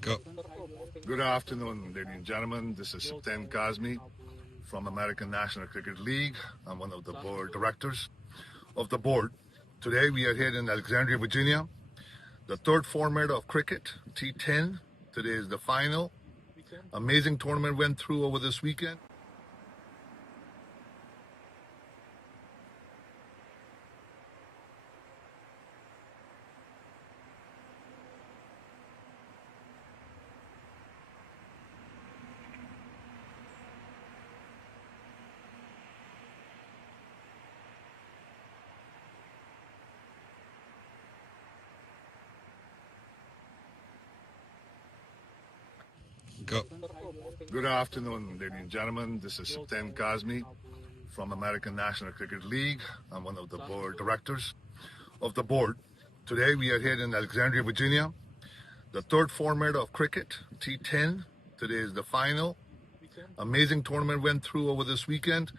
Go. Good afternoon, ladies and gentlemen. This is T10 Kazmi from American National Cricket League. I'm one of the board directors of the board. Today we are here in Alexandria, Virginia. The third format of cricket, T10. Today is the final. Amazing tournament went through over this weekend. Go. Good afternoon, ladies and gentlemen. This is T10 Kazmi from American National Cricket League. I'm one of the board directors of the board. Today we are here in Alexandria, Virginia. The third format of cricket, T10. Today is the final. Amazing tournament went through over this weekend.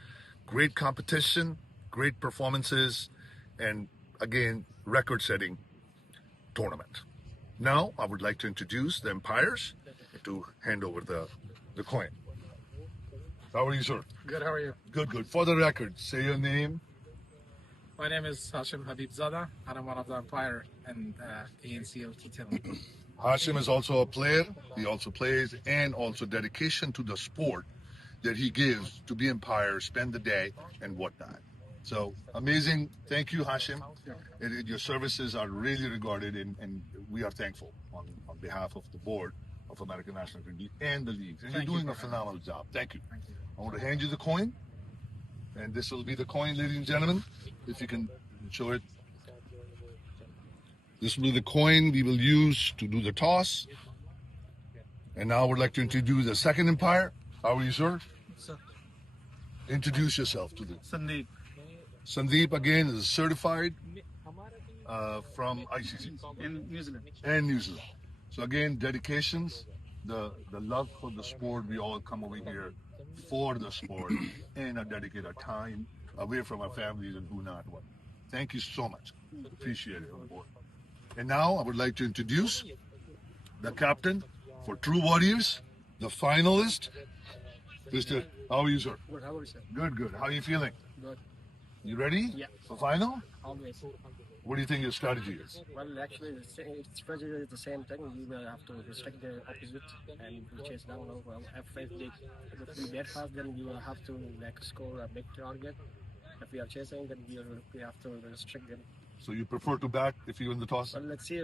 Great competition, great performances, and again, record-setting tournament. Now, I would like to introduce the umpires to hand over the coin. How are you, sir? Good, how are you? Good, good. For the record, say your name. My name is Hashim Habibzada, and I'm one of the umpires in ANCL T10. Hashim is also a player. He also plays, and also dedication to the sport that he gives to be umpire, spend the day, and whatnot. So amazing. Thank you, Hashim. Your services are really regarded, and we are thankful on behalf of the board of American National Cricket League and the leagues. And you're doing a phenomenal job. Thank you. I want to hand you the coin. And this will be the coin, ladies and gentlemen. If you can show it. This will be the coin we will use to do the toss. And now I would like to introduce the second umpire. How are you, sir? Sir. Introduce yourself to the Sandeep. Sandeep, again, is certified from ICC. In New Zealand. And New Zealand. So again, dedications, the love for the sport. We all come over here for the sport and dedicate our time away from our families and who not what. Thank you so much. Appreciate it on board. And now I would like to introduce the captain for True Warriors, the finalist, Mr. How are you, sir? Good, how are you, sir? Good, good. How are you feeling? Good. You ready? Yeah. For final? Always. What do you think your strategy is? Well, actually, it's practically the same thing. We will have to restrict the opposite and we chase down over F5 dig. If we get fast, then we will have to score a big target. If we are chasing, then we have to restrict them. So you prefer to bat if you win the toss? Well, let's see.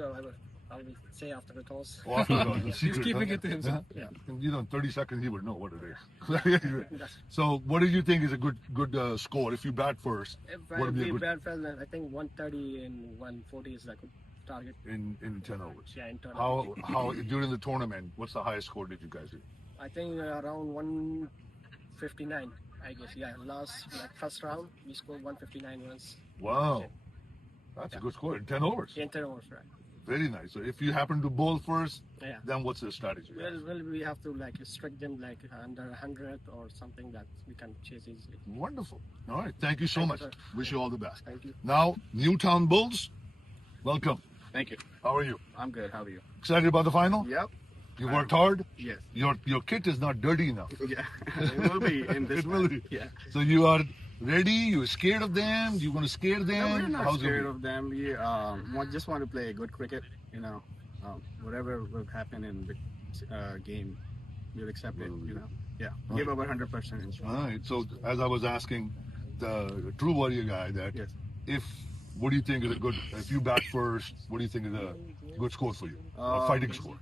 I'll say after the toss. Oh, after the toss. The He's secret, keeping huh? it to himself. Yeah. And, in 30 seconds he would know what it is. So what do you think is a good score if you bat first? If what would be a we good bat first, then I think 130 and 140 is a good target. in 10 overs? Yeah, in turn. How during the tournament? What's the highest score did you guys do? I think around 159. I guess. Yeah, first round we scored 159 runs. Wow, that's a good score in 10 overs. In 10 overs, right? Very nice. So if you happen to bowl first, Yeah. then what's the strategy? Well, we have to restrict them under 100 or something that we can chase easily. Wonderful. All right. Thank you so Thank much. you, sir. Wish you all the best. Thank you. Now, Newtown Bulls, welcome. Thank you. How are you? I'm good. How are you? Excited about the final? Yep. You worked hard? Yes. Your kit is not dirty enough. Yeah. It will be in this It will one. be. Yeah. So you are ready? You're scared of them? You want to scare them? No, we're not How's it scared be? of them. We just want to play good cricket. Whatever will happen in the game, we'll accept it. Yeah. Give our 100%. All right. So as I was asking the True Warrior guy that Yes. what do you think is a good, if you bat first, what do you think is a good score for you? A fighting score?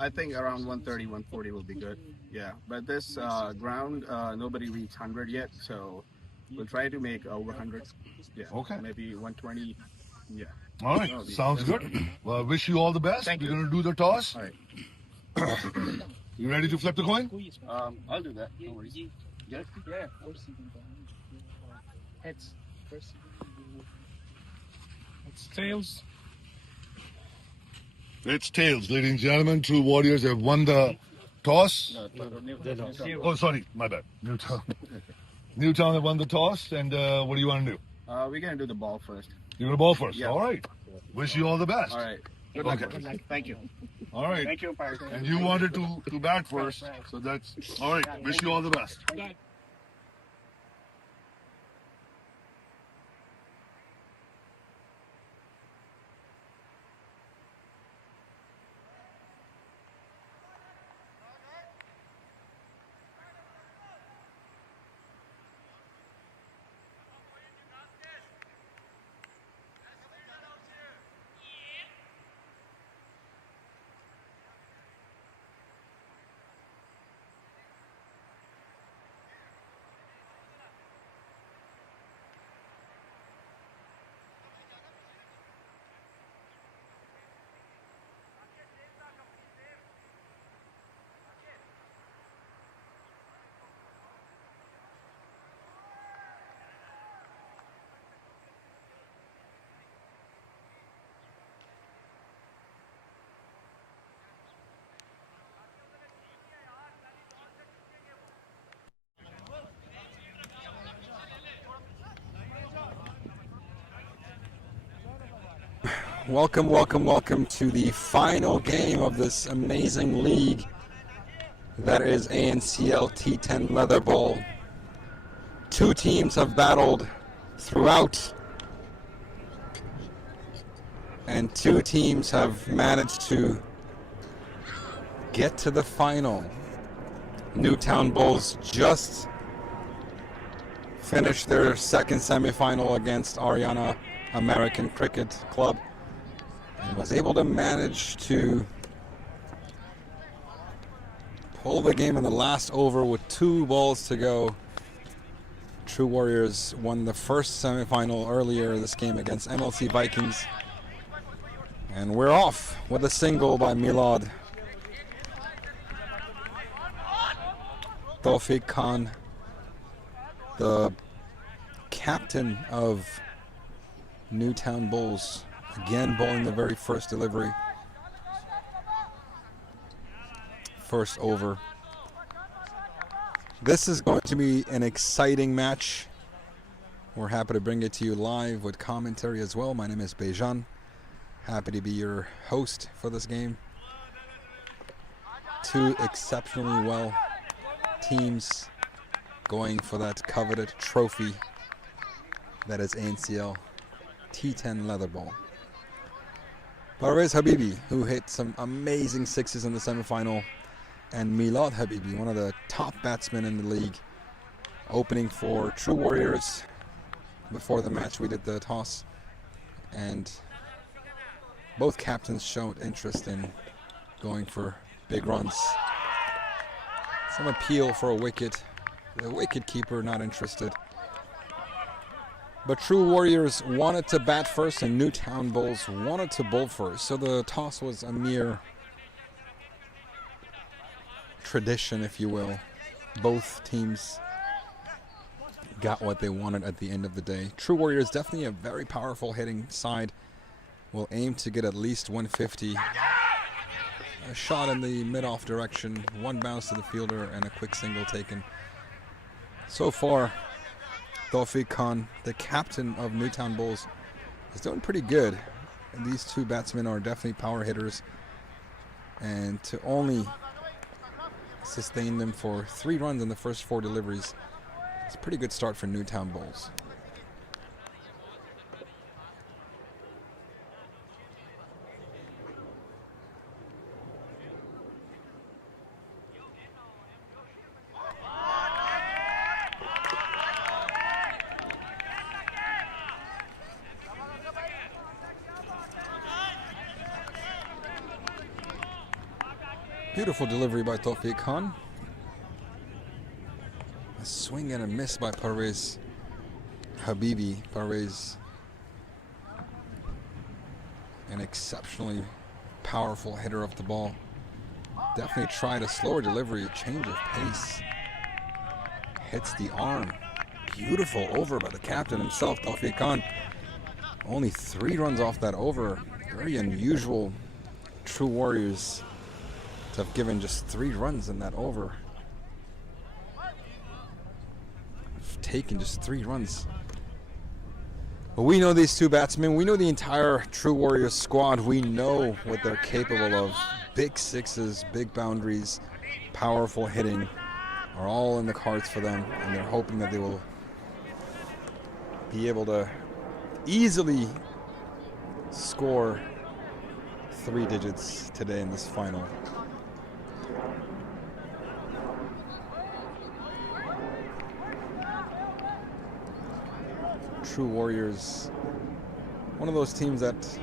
I think around 130, 140 will be good. Yeah. But this ground, nobody reached 100 yet, so we'll try to make over 100. Yeah. Okay. Maybe 120. Yeah. All right. Sounds good. Well, I wish you all the best. Thank We're you. going to do the toss. All right. You ready to flip the coin? I'll do that. No worries. Yeah. Heads. It's tails. It's tails, ladies and gentlemen. True Warriors have won the toss. Oh, sorry. My bad. Newtown. Newtown have won the toss. And what do you want to do? We're going to do the ball first. You're going to ball first. Yeah. All right. Wish you all the best. All right. Good Okay. luck. Thank you. All right. Thank you, partner. And you wanted to bat first, so that's all right. Wish you all the best. Welcome, welcome, welcome to the final game of this amazing league that is ANCL T10 Leather Bowl. Two teams have battled throughout, and two teams have managed to get to the final. Newtown Bulls just finished their second semifinal against Ariana American Cricket Club and was able to manage to pull the game in the last over with 2 balls to go. True Warriors won the first semifinal earlier this game against MLC Vikings. And we're off with a single by Milad. Tawfiq Khan, the captain of Newtown Bulls, again bowling the very first delivery. First over. This is going to be an exciting match. We're happy to bring it to you live with commentary as well. My name is Bejan. Happy to be your host for this game. Two exceptionally well teams going for that coveted trophy that is ANCL T10 Leather Bowl. Parvez Habibi, who hit some amazing sixes in the semifinal, and Milad Habibi, one of the top batsmen in the league, opening for True Warriors. Before the match we did the toss, and both captains showed interest in going for big runs. Some appeal for a wicket. The wicket keeper not interested. But True Warriors wanted to bat first and Newtown Bulls wanted to bowl first. So the toss was a mere tradition, if you will. Both teams got what they wanted at the end of the day. True Warriors definitely a very powerful hitting side. Will aim to get at least 150. A shot in the mid-off direction, one bounce to the fielder, and a quick single taken. So far, Tawfiq Khan, the captain of Newtown Bulls, is doing pretty good. And these two batsmen are definitely power hitters. And to only sustain them for 3 runs in the first 4 deliveries, it's a pretty good start for Newtown Bulls. Beautiful delivery by Tawfiq Khan. A swing and a miss by Parvez Habibi. Parvez, an exceptionally powerful hitter of the ball. Definitely tried a slower delivery, a change of pace. Hits the arm. Beautiful over by the captain himself, Tawfiq Khan. Only 3 runs off that over. Very unusual. True Warriors to have given just 3 runs in that over. Taken just 3 runs. But we know these two batsmen. We know the entire True Warriors squad. We know what they're capable of. Big sixes, big boundaries, powerful hitting are all in the cards for them. And they're hoping that they will be able to easily score 3 digits today in this final. True Warriors, one of those teams that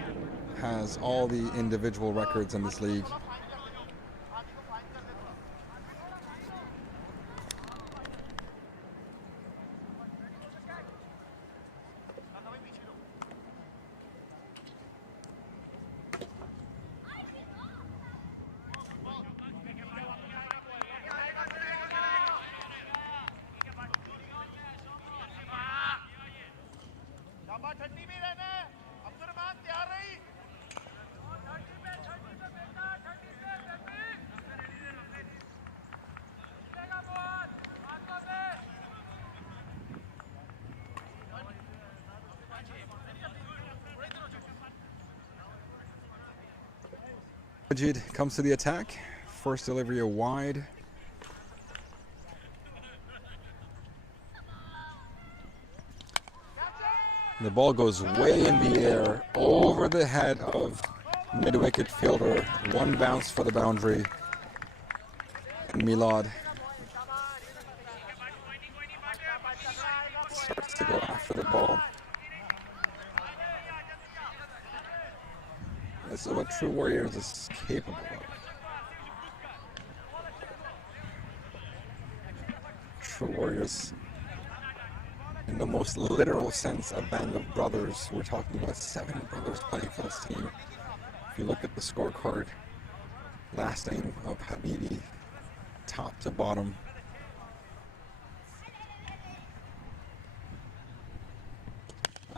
has all the individual records in this league. Majid comes to the attack. First delivery wide. The ball goes way in the air over the head of mid-wicket fielder. One bounce for the boundary. And Milad starts to go after the ball. This is what True Warriors is capable of. True Warriors, in the most literal sense, a band of brothers. We're talking about 7 brothers playing for this team. If you look at the scorecard, last name of Habibi, top to bottom.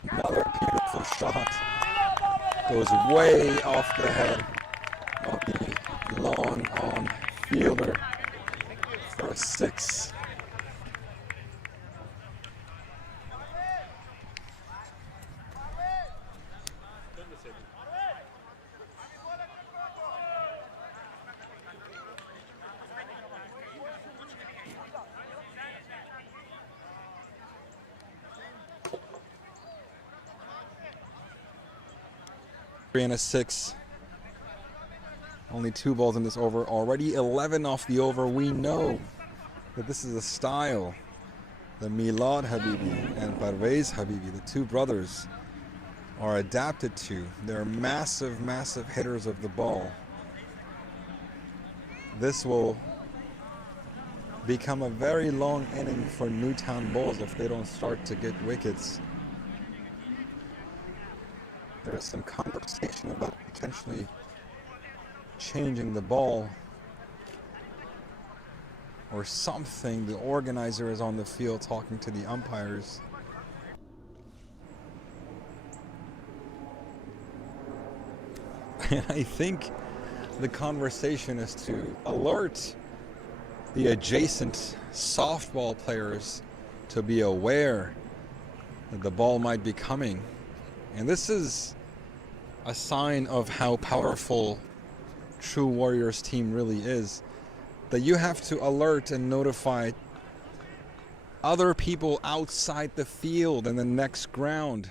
Another beautiful shot. Goes way off the head of the long on fielder for a 6. And a 6. Only 2 balls in this over. Already 11 off the over. We know that this is a style that Milad Habibi and Parvez Habibi, the 2 brothers, are adapted to. They're massive, massive hitters of the ball. This will become a very long inning for Newtown Bulls if they don't start to get wickets. There's some conversation about potentially changing the ball or something. The organizer is on the field talking to the umpires. And I think the conversation is to alert the adjacent softball players to be aware that the ball might be coming. And this is a sign of how powerful True Warriors team really is, that you have to alert and notify other people outside the field and the next ground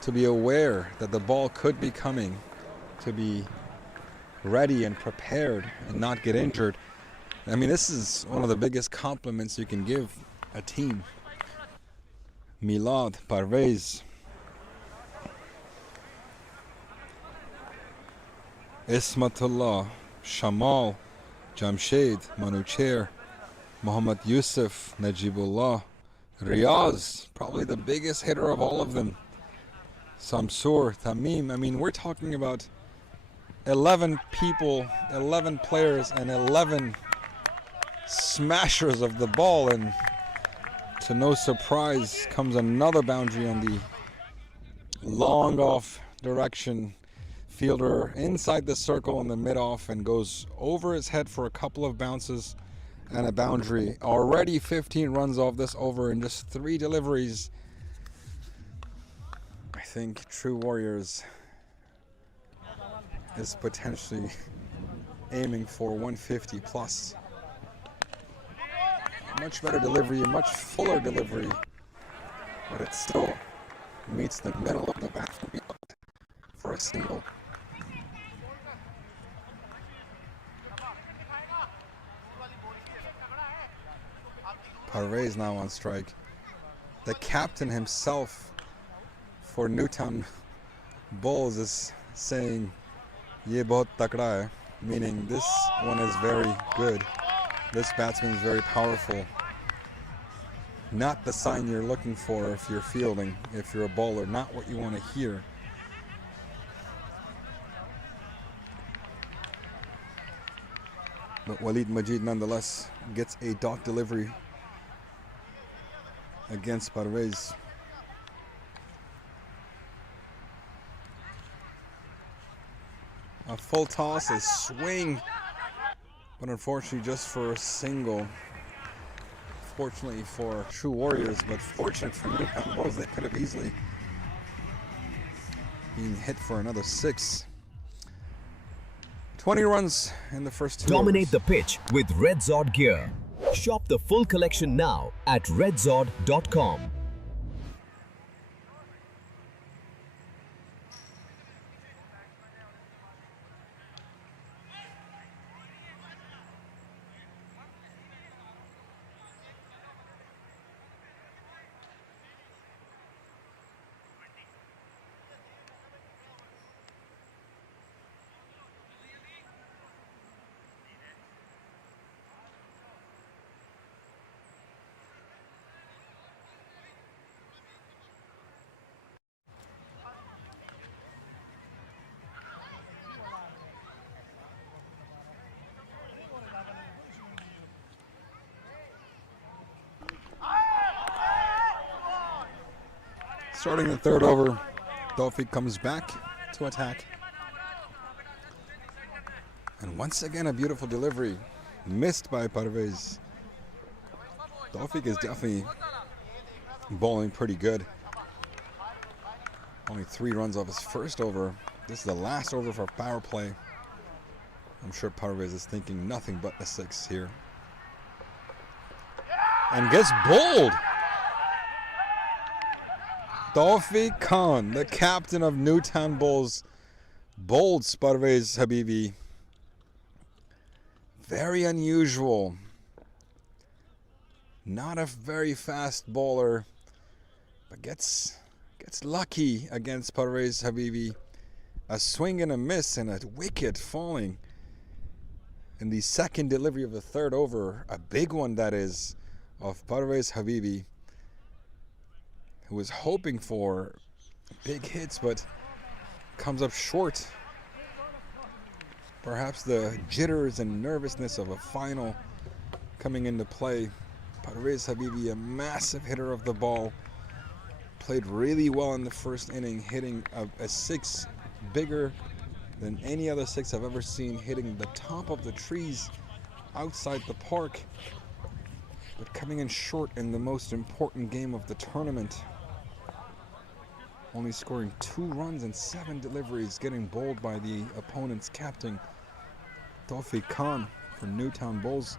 to be aware that the ball could be coming, to be ready and prepared and not get injured. I mean, this is one of the biggest compliments you can give a team. Milad, Parvez, Ismatullah, Shamal, Jamshed, Manucher, Muhammad Yusuf, Najibullah, Riaz, probably the biggest hitter of all of them, Samsur, Tamim. I mean, we're talking about 11 people, 11 players, and 11 smashers of the ball. And to no surprise comes another boundary on the long off direction. Fielder inside the circle in the mid-off and goes over his head for a couple of bounces and a boundary. Already 15 runs off this over in just 3 deliveries. think True Warriors is potentially aiming for 150 plus. Much better delivery, a much fuller delivery, but it still meets the middle of the bathroom for a single. Parvez now on strike. The captain himself for Newtown Bulls is saying, "Ye bahut takda hai," meaning this one is very good. This batsman is very powerful. Not the sign you're looking for if you're fielding, if you're a bowler, not what you want to hear. But Walid Majid nonetheless gets a dot delivery against Parvez. A full toss, a swing, but unfortunately just for a single. Fortunately for True Warriors, but fortunate for Newtown Bulls, they could have easily been hit for another 6. 20 runs in the first 2 Dominate overs. the pitch with Redzord gear. Shop the full collection now at redzord.com. Starting the third over, Tawfiq comes back to attack. And once again, a beautiful delivery, missed by Parvez. Tawfiq is definitely bowling pretty good. Only 3 runs off his first over. This is the last over for power play. I'm sure Parvez is thinking nothing but the 6 here. And gets bowled. Tawfiq Khan, the captain of Newtown Bulls, bowled Parvez Habibi. Very unusual. Not a very fast bowler, but gets lucky against Parvez Habibi. A swing and a miss and a wicket falling in the second delivery of the third over. A big one, that is, of Parvez Habibi, who was hoping for big hits but comes up short. Perhaps the jitters and nervousness of a final coming into play. Parvez Habibi, a massive hitter of the ball, played really well in the first inning, hitting a 6 bigger than any other 6 I've ever seen, hitting the top of the trees outside the park, but coming in short in the most important game of the tournament. Only scoring 2 runs and 7 deliveries, getting bowled by the opponent's captain, Tawfiq Khan for Newtown Bulls.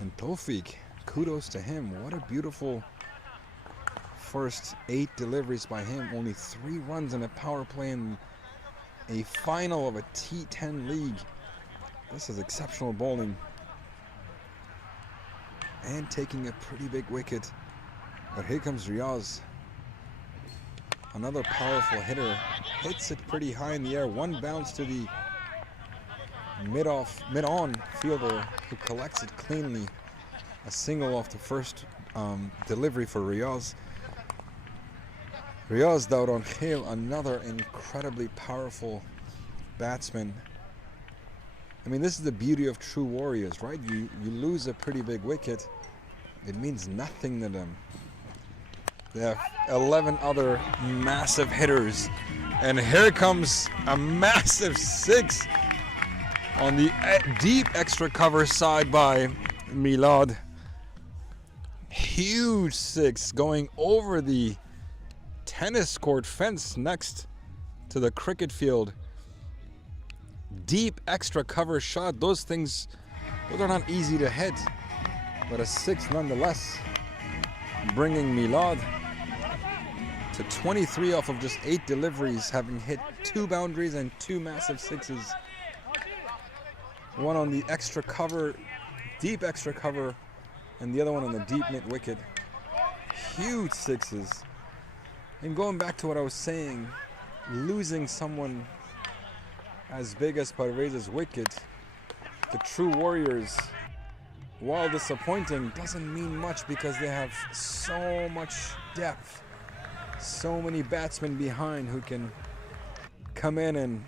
And Tawfiq, kudos to him. What a beautiful first 8 deliveries by him. Only 3 runs in a power play in a final of a T10 league. This is exceptional bowling. And taking a pretty big wicket. But here comes Riaz. Another powerful hitter, hits it pretty high in the air. One bounce to the mid-on fielder who collects it cleanly. A single off the first delivery for Riaz. Riaz Dauron Khail, another incredibly powerful batsman. I mean, this is the beauty of True Warriors, right? You lose a pretty big wicket, it means nothing to them. They have 11 other massive hitters. And here comes a massive 6 on the deep extra cover side by Milad. Huge 6 going over the tennis court fence next to the cricket field. Deep extra cover shot. Those are not easy to hit, but a 6 nonetheless, bringing Milad to 23 off of just 8 deliveries, having hit 2 boundaries and 2 massive 6s. One on the extra cover, deep extra cover, and the other one on the deep mid wicket. Huge 6s. And going back to what I was saying, losing someone as big as Parvez's wicket, the true Warriors, while disappointing, doesn't mean much because they have so much depth, so many batsmen behind who can come in and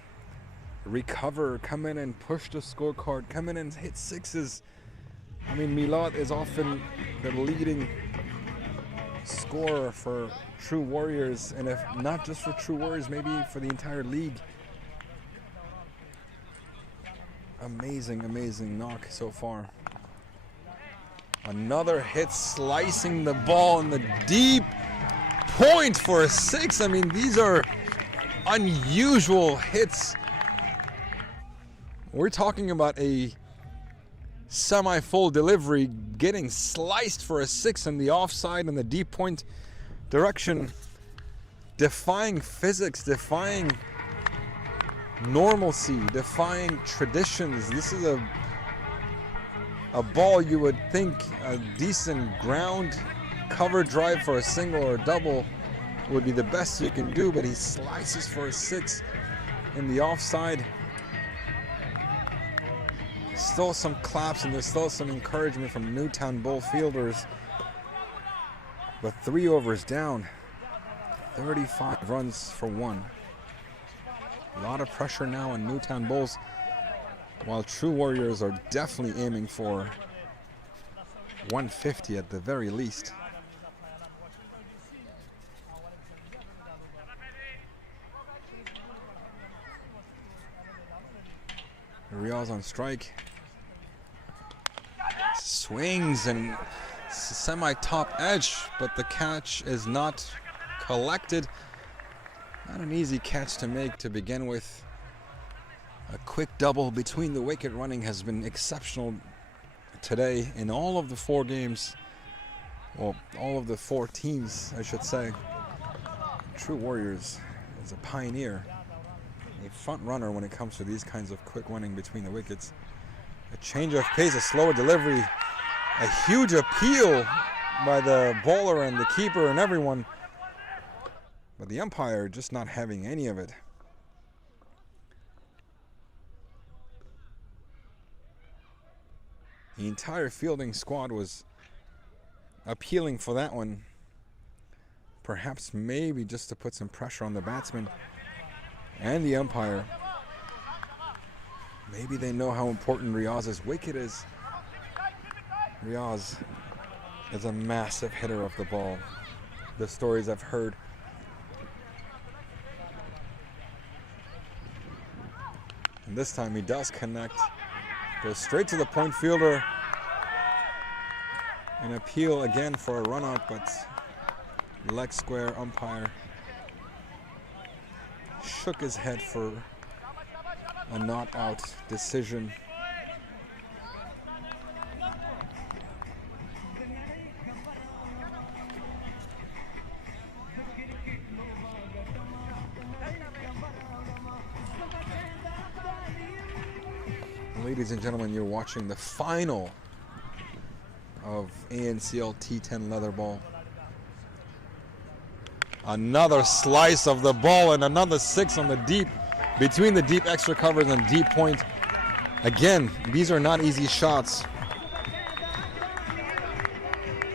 recover, come in and push the scorecard, come in and hit 6s. I mean, Milad is often the leading scorer for True Warriors, and if not just for True Warriors, maybe for the entire league. Amazing knock so far. Another hit, slicing the ball in the deep point for a 6. I mean, these are unusual hits. We're talking about a semi-full delivery getting sliced for a 6 in the offside in the deep point direction, defying physics, defying normalcy, defying traditions. This is a ball you would think a decent ground cover drive for a single or a double would be the best you can do, but he slices for a 6 in the offside. Still some claps and there's still some encouragement from Newtown Bull fielders. But 3 overs down, 35 runs for 1. A lot of pressure now on Newtown Bulls, while True Warriors are definitely aiming for 150 at the very least. Riaz on strike. Swings and semi-top edge, but the catch is not collected. Not an easy catch to make to begin with. A quick double between the wicket running has been exceptional today in all of the 4 games. Well, all of the 4 teams, I should say. True Warriors is a pioneer, a front runner when it comes to these kinds of quick running between the wickets. A change of pace, a slower delivery, a huge appeal by the bowler and the keeper and everyone. But the umpire just not having any of it. The entire fielding squad was appealing for that one. Perhaps maybe just to put some pressure on the batsman and the umpire. Maybe they know how important Riaz's wicket is. Riaz is a massive hitter of the ball. The stories I've heard. And this time he does connect. Goes straight to the point fielder. An appeal again for a run out, but leg square umpire shook his head for a not out decision. Ladies and gentlemen, you're watching the final of ANCL T10 leather ball. Another slice of the ball and another 6 on the deep, between the deep extra covers and deep point. Again, these are not easy shots,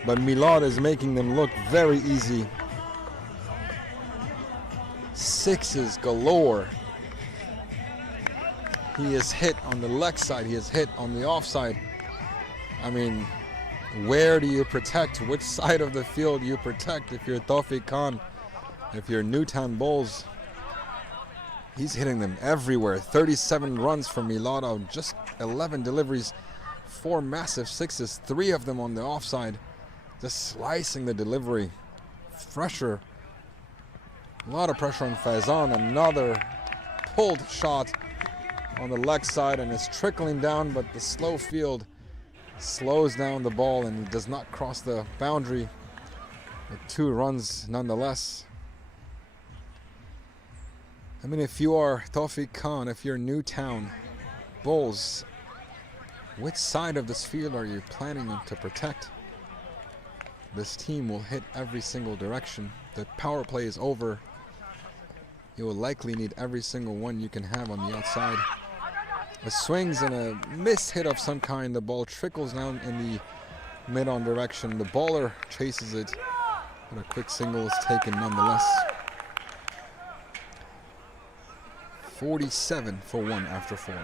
but Milad is making them look very easy. 6s galore. He is hit on the leg side, he is hit on the offside. I mean, where do you protect? Which side of the field do you protect if you're Tawfiq Khan? If you're Newtown Bulls? He's hitting them everywhere. 37 runs for Milad on just 11 deliveries, 4 massive 6s, 3 of them on the offside. Just slicing the delivery. Fresher A lot of pressure on Faison. Another pulled shot on the leg side, and it's trickling down, but the slow field slows down the ball and does not cross the boundary. With 2 runs nonetheless. I mean, if you are Tawfiq Khan, if you're Newtown Bulls, which side of this field are you planning to protect? This team will hit every single direction. The power play is over. You will likely need every single one you can have on the outside. A swings and a miss hit of some kind. The ball trickles down in the mid-on direction. The baller chases it, but a quick single is taken nonetheless. 47 for 1 after 4.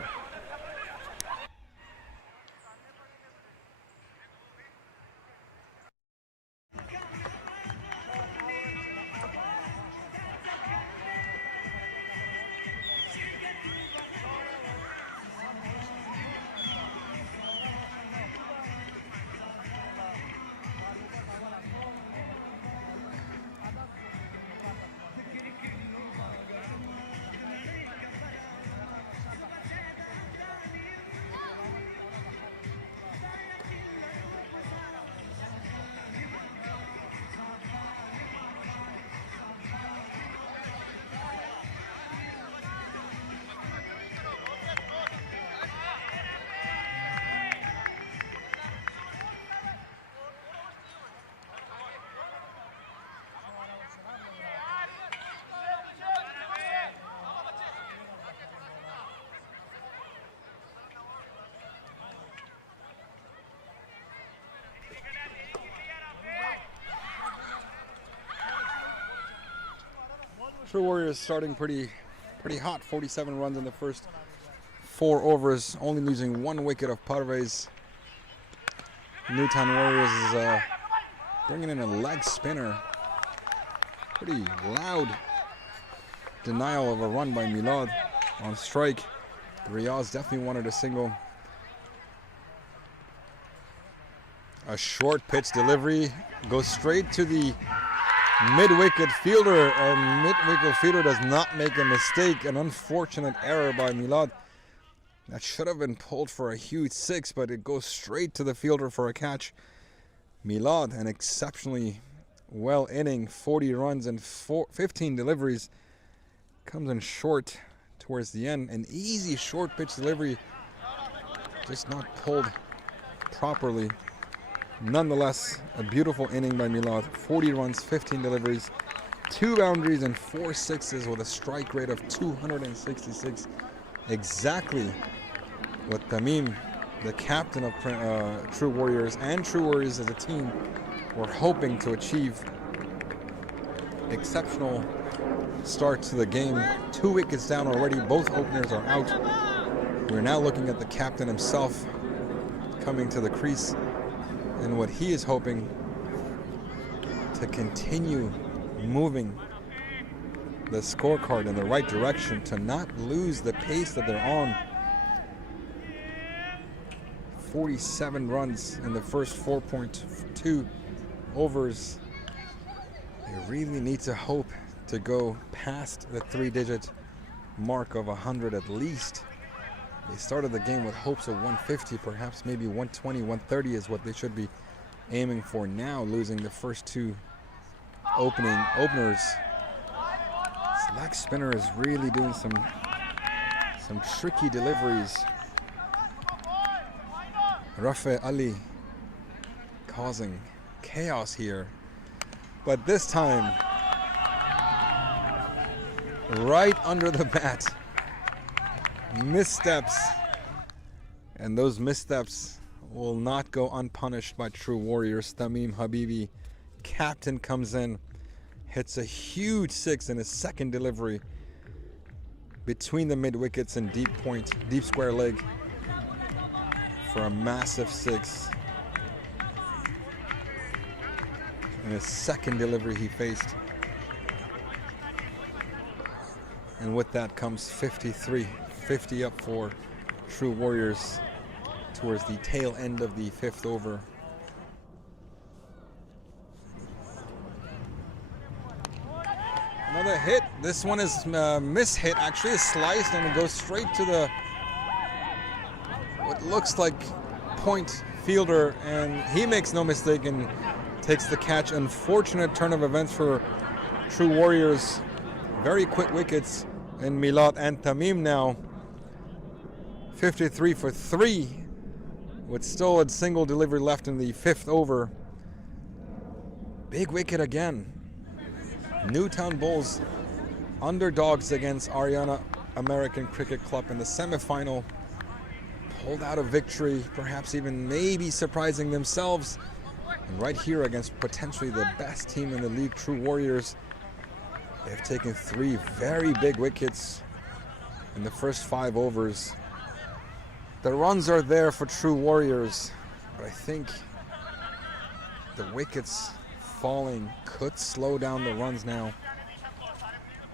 True Warriors starting pretty hot. 47 runs in the first 4 overs, only losing 1 wicket of Parvez. Newtown Warriors is bringing in a leg spinner. Pretty loud denial of a run by Milad on strike. The Riyaz definitely wanted a single. A short pitch delivery goes straight to the mid-wicket fielder, and mid-wicket fielder does not make a mistake. An unfortunate error by Milad. That should have been pulled for a huge 6, but it goes straight to the fielder for a catch. Milad, an exceptionally well inning, 40 runs and 15 deliveries, comes in short towards the end. An easy short pitch delivery, just not pulled properly. Nonetheless, a beautiful inning by Milad. 40 runs, 15 deliveries, 2 boundaries and 4 sixes with a strike rate of 266. Exactly what Tamim, the captain of True Warriors, and True Warriors as a team were hoping to achieve. Exceptional start to the game. 2 wickets down already. Both openers are out. We're now looking at the captain himself coming to the crease, and what he is hoping to continue moving the scorecard in the right direction, to not lose the pace that they're on. 47 runs in the first 4.2 overs. They really need to hope to go past the 3-digit mark of 100 at least. They started the game with hopes of 150, perhaps maybe 120, 130 is what they should be aiming for now, losing the first 2 openers. This leg spinner is really doing some tricky deliveries. Rafe Ali causing chaos here. But this time, right under the bat, missteps, and those missteps will not go unpunished by True Warriors. Tamim Habibi, captain, comes in, hits a huge 6 in his second delivery between the mid wickets and deep point, deep square leg for a massive 6. In his second delivery he faced. And with that comes 53, 50 up for True Warriors towards the tail end of the 5th over. the hit. This one is mishit, actually. It's sliced and it goes straight to the what looks like point fielder, and he makes no mistake and takes the catch. Unfortunate turn of events for True Warriors. Very quick wickets in Milad and Tamim now. 53 for 3 with still a single delivery left in the 5th over. Big wicket again. Newtown Bulls underdogs against Ariana American Cricket Club in the semifinal. Pulled out a victory, perhaps even maybe surprising themselves. And right here against potentially the best team in the league, True Warriors, they've taken 3 very big wickets in the first 5 overs. The runs are there for True Warriors, but I think the wickets falling could slow down the runs now.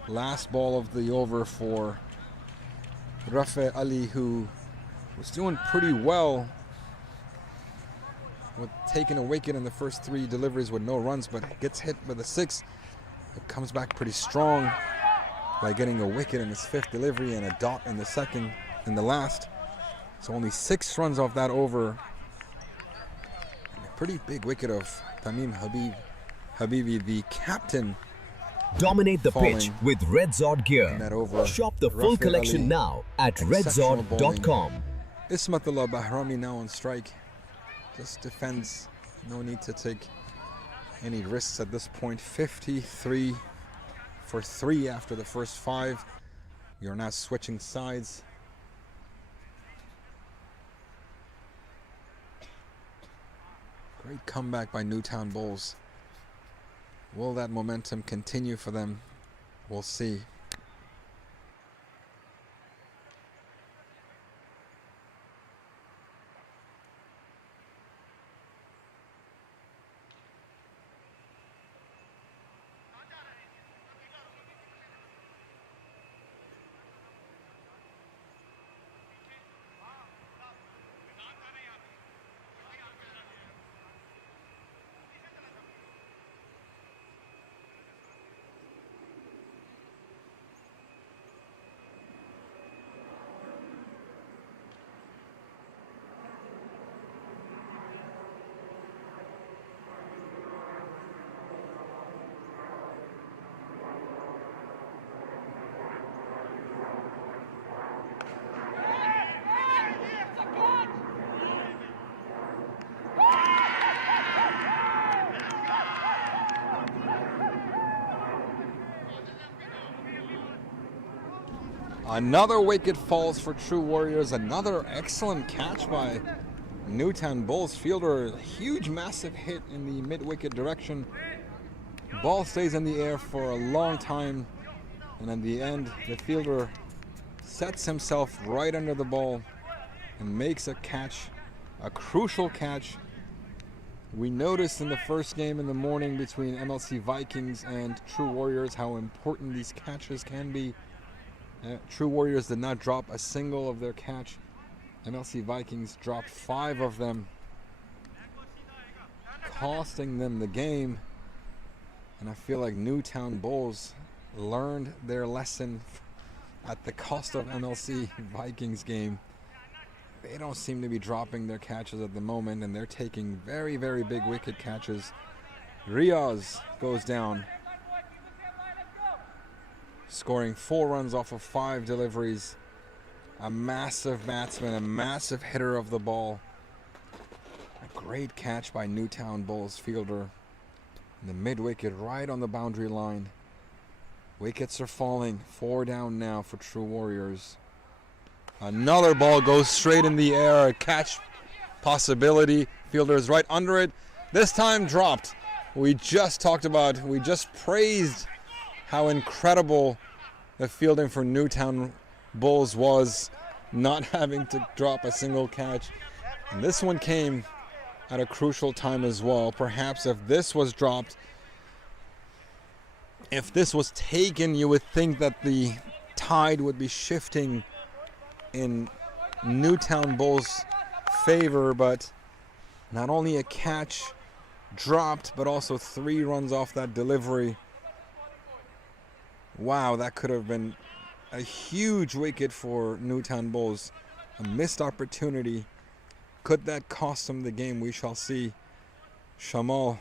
Last ball of the over for Rafe Ali, who was doing pretty well with taking a wicket in the first 3 deliveries with no runs, but gets hit with a 6. It comes back pretty strong by getting a wicket in his 5th delivery and a dot in the second, in the last. So only 6 runs off that over. And a pretty big wicket of Tamim Habibi, the captain. Dominate the pitch with Redzod gear. That over. Shop the full Rafi collection Ali. now at Exceptional redzod.com. Ismatullah Bahrami now on strike. Just defends. No need to take any risks at this point. 53 for 3 after the first 5. We are now switching sides. Great comeback by Newtown Bulls. Will that momentum continue for them? We'll see. Another wicket falls for True Warriors. Another excellent catch by Newtown Bulls fielder. Huge, massive hit in the mid-wicket direction. Ball stays in the air for a long time, and in the end, the fielder sets himself right under the ball and makes a catch, a crucial catch. We noticed in the first game in the morning between MLC Vikings and True Warriors how important these catches can be. True Warriors did not drop a single of their catch. MLC Vikings dropped 5 of them, costing them the game. And I feel like Newtown Bulls learned their lesson at the cost of MLC Vikings game. They don't seem to be dropping their catches at the moment, and they're taking very, very big wicket catches. Riaz goes down, scoring 4 runs off of 5 deliveries. A massive batsman, a massive hitter of the ball. A great catch by Newtown Bulls fielder. In the mid-wicket, right on the boundary line. Wickets are falling. 4 down now for True Warriors. Another ball goes straight in the air. A catch possibility. Fielder is right under it. This time dropped. We just praised how incredible the fielding for Newtown Bulls was, not having to drop a single catch. And this one came at a crucial time as well. Perhaps if this was dropped, if this was taken, you would think that the tide would be shifting in Newtown Bulls' favor, but not only a catch dropped, but also 3 runs off that delivery. Wow, that could have been a huge wicket for Newtown Bulls. A missed opportunity. Could that cost them the game? We shall see. Shamal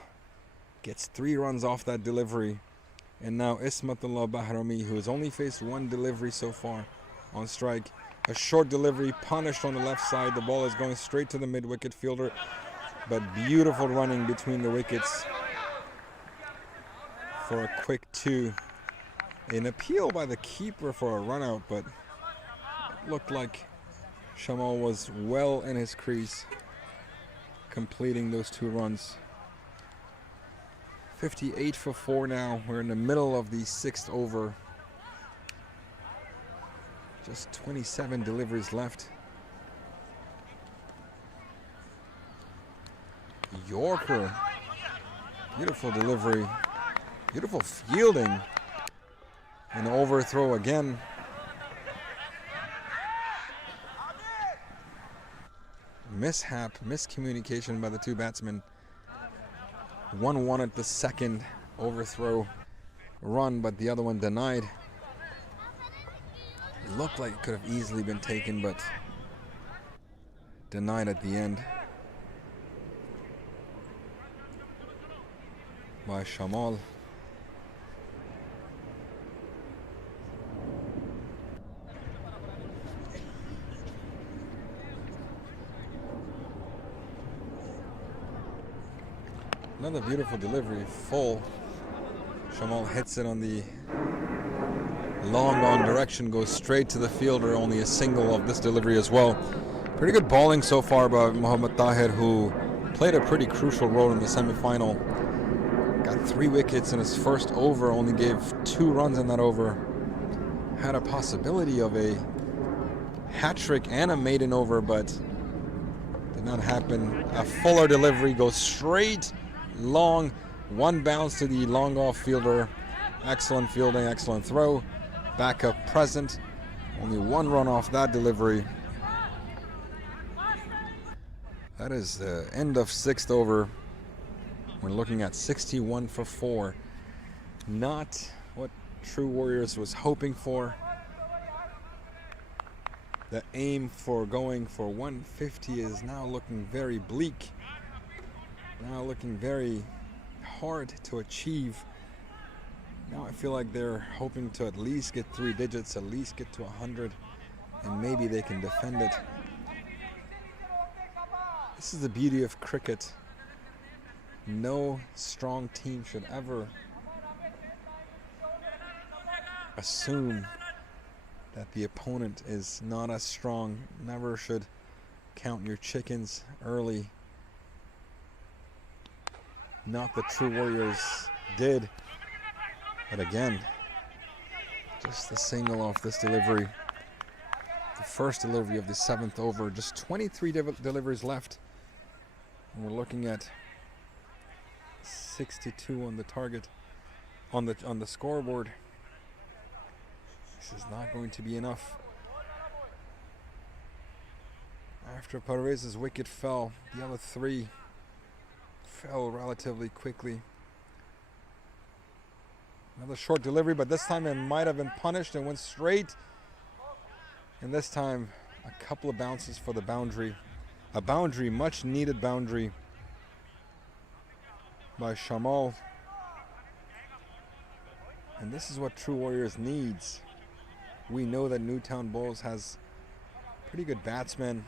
gets 3 runs off that delivery. And now Ismatullah Bahrami, who has only faced 1 delivery so far on strike. A short delivery punished on the left side. The ball is going straight to the mid-wicket fielder. But beautiful running between the wickets for a quick 2. An appeal by the keeper for a run out, but it looked like Shamal was well in his crease, completing those 2 runs. 58 for 4 now. We're in the middle of the 6th over. Just 27 deliveries left. Yorker. Beautiful delivery. Beautiful fielding. An overthrow again. Mishap, miscommunication by the 2 batsmen. 1-1 at the second overthrow run, but the other one denied. It looked like it could have easily been taken, but denied at the end by Shamal. Another beautiful delivery, full. Shamal hits it on the long on direction, goes straight to the fielder, only a single of this delivery as well. Pretty good bowling so far by Mohammad Tahir, who played a pretty crucial role in the semi-final. Got 3 wickets in his first over, only gave 2 runs in that over. Had a possibility of a hat-trick and a maiden over, but did not happen. A fuller delivery, goes straight long, 1 bounce to the long off fielder. Excellent fielding, excellent throw. Backup present. Only 1 run off that delivery. That is the end of 6th over. We're looking at 61 for 4. Not what True Warriors was hoping for. The aim for going for 150 is now looking very bleak. Now looking very hard to achieve. Now I feel like they're hoping to at least get 3 digits, at least get to 100, and maybe they can defend it. This is the beauty of cricket. No strong team should ever assume that the opponent is not as strong. Never should count your chickens early. Not the True Warriors did. But again, just the single off this delivery. The first delivery of the 7th over. Just 23 deliveries left. And we're looking at 62 on the target, on the scoreboard. This is not going to be enough. After Perez's wicket fell, the other 3 fell relatively quickly. Another short delivery, but this time it might have been punished and went straight. And this time, a couple of bounces for the boundary. A boundary, much needed boundary by Shamal. And this is what True Warriors needs. We know that Newtown Bulls has pretty good batsmen.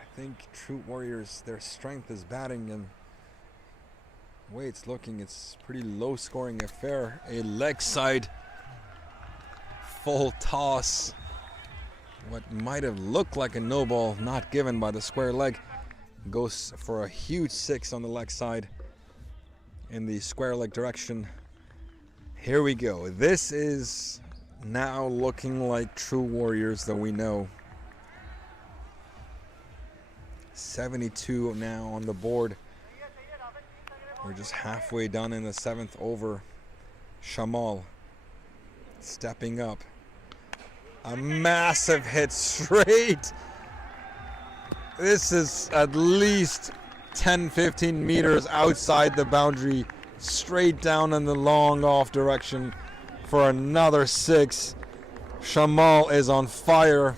I think True Warriors, their strength is batting, and the way it's looking, it's pretty low scoring affair. A leg side full toss. What might have looked like a no ball, not given by the square leg, goes for a huge 6 on the leg side in the square leg direction. Here we go. This is now looking like True Warriors that we know. 72 now on the board. We're just halfway done in the 7th over. Shamal stepping up. A massive hit straight. This is at least 10-15 meters outside the boundary straight down in the long off direction for another 6. Shamal is on fire.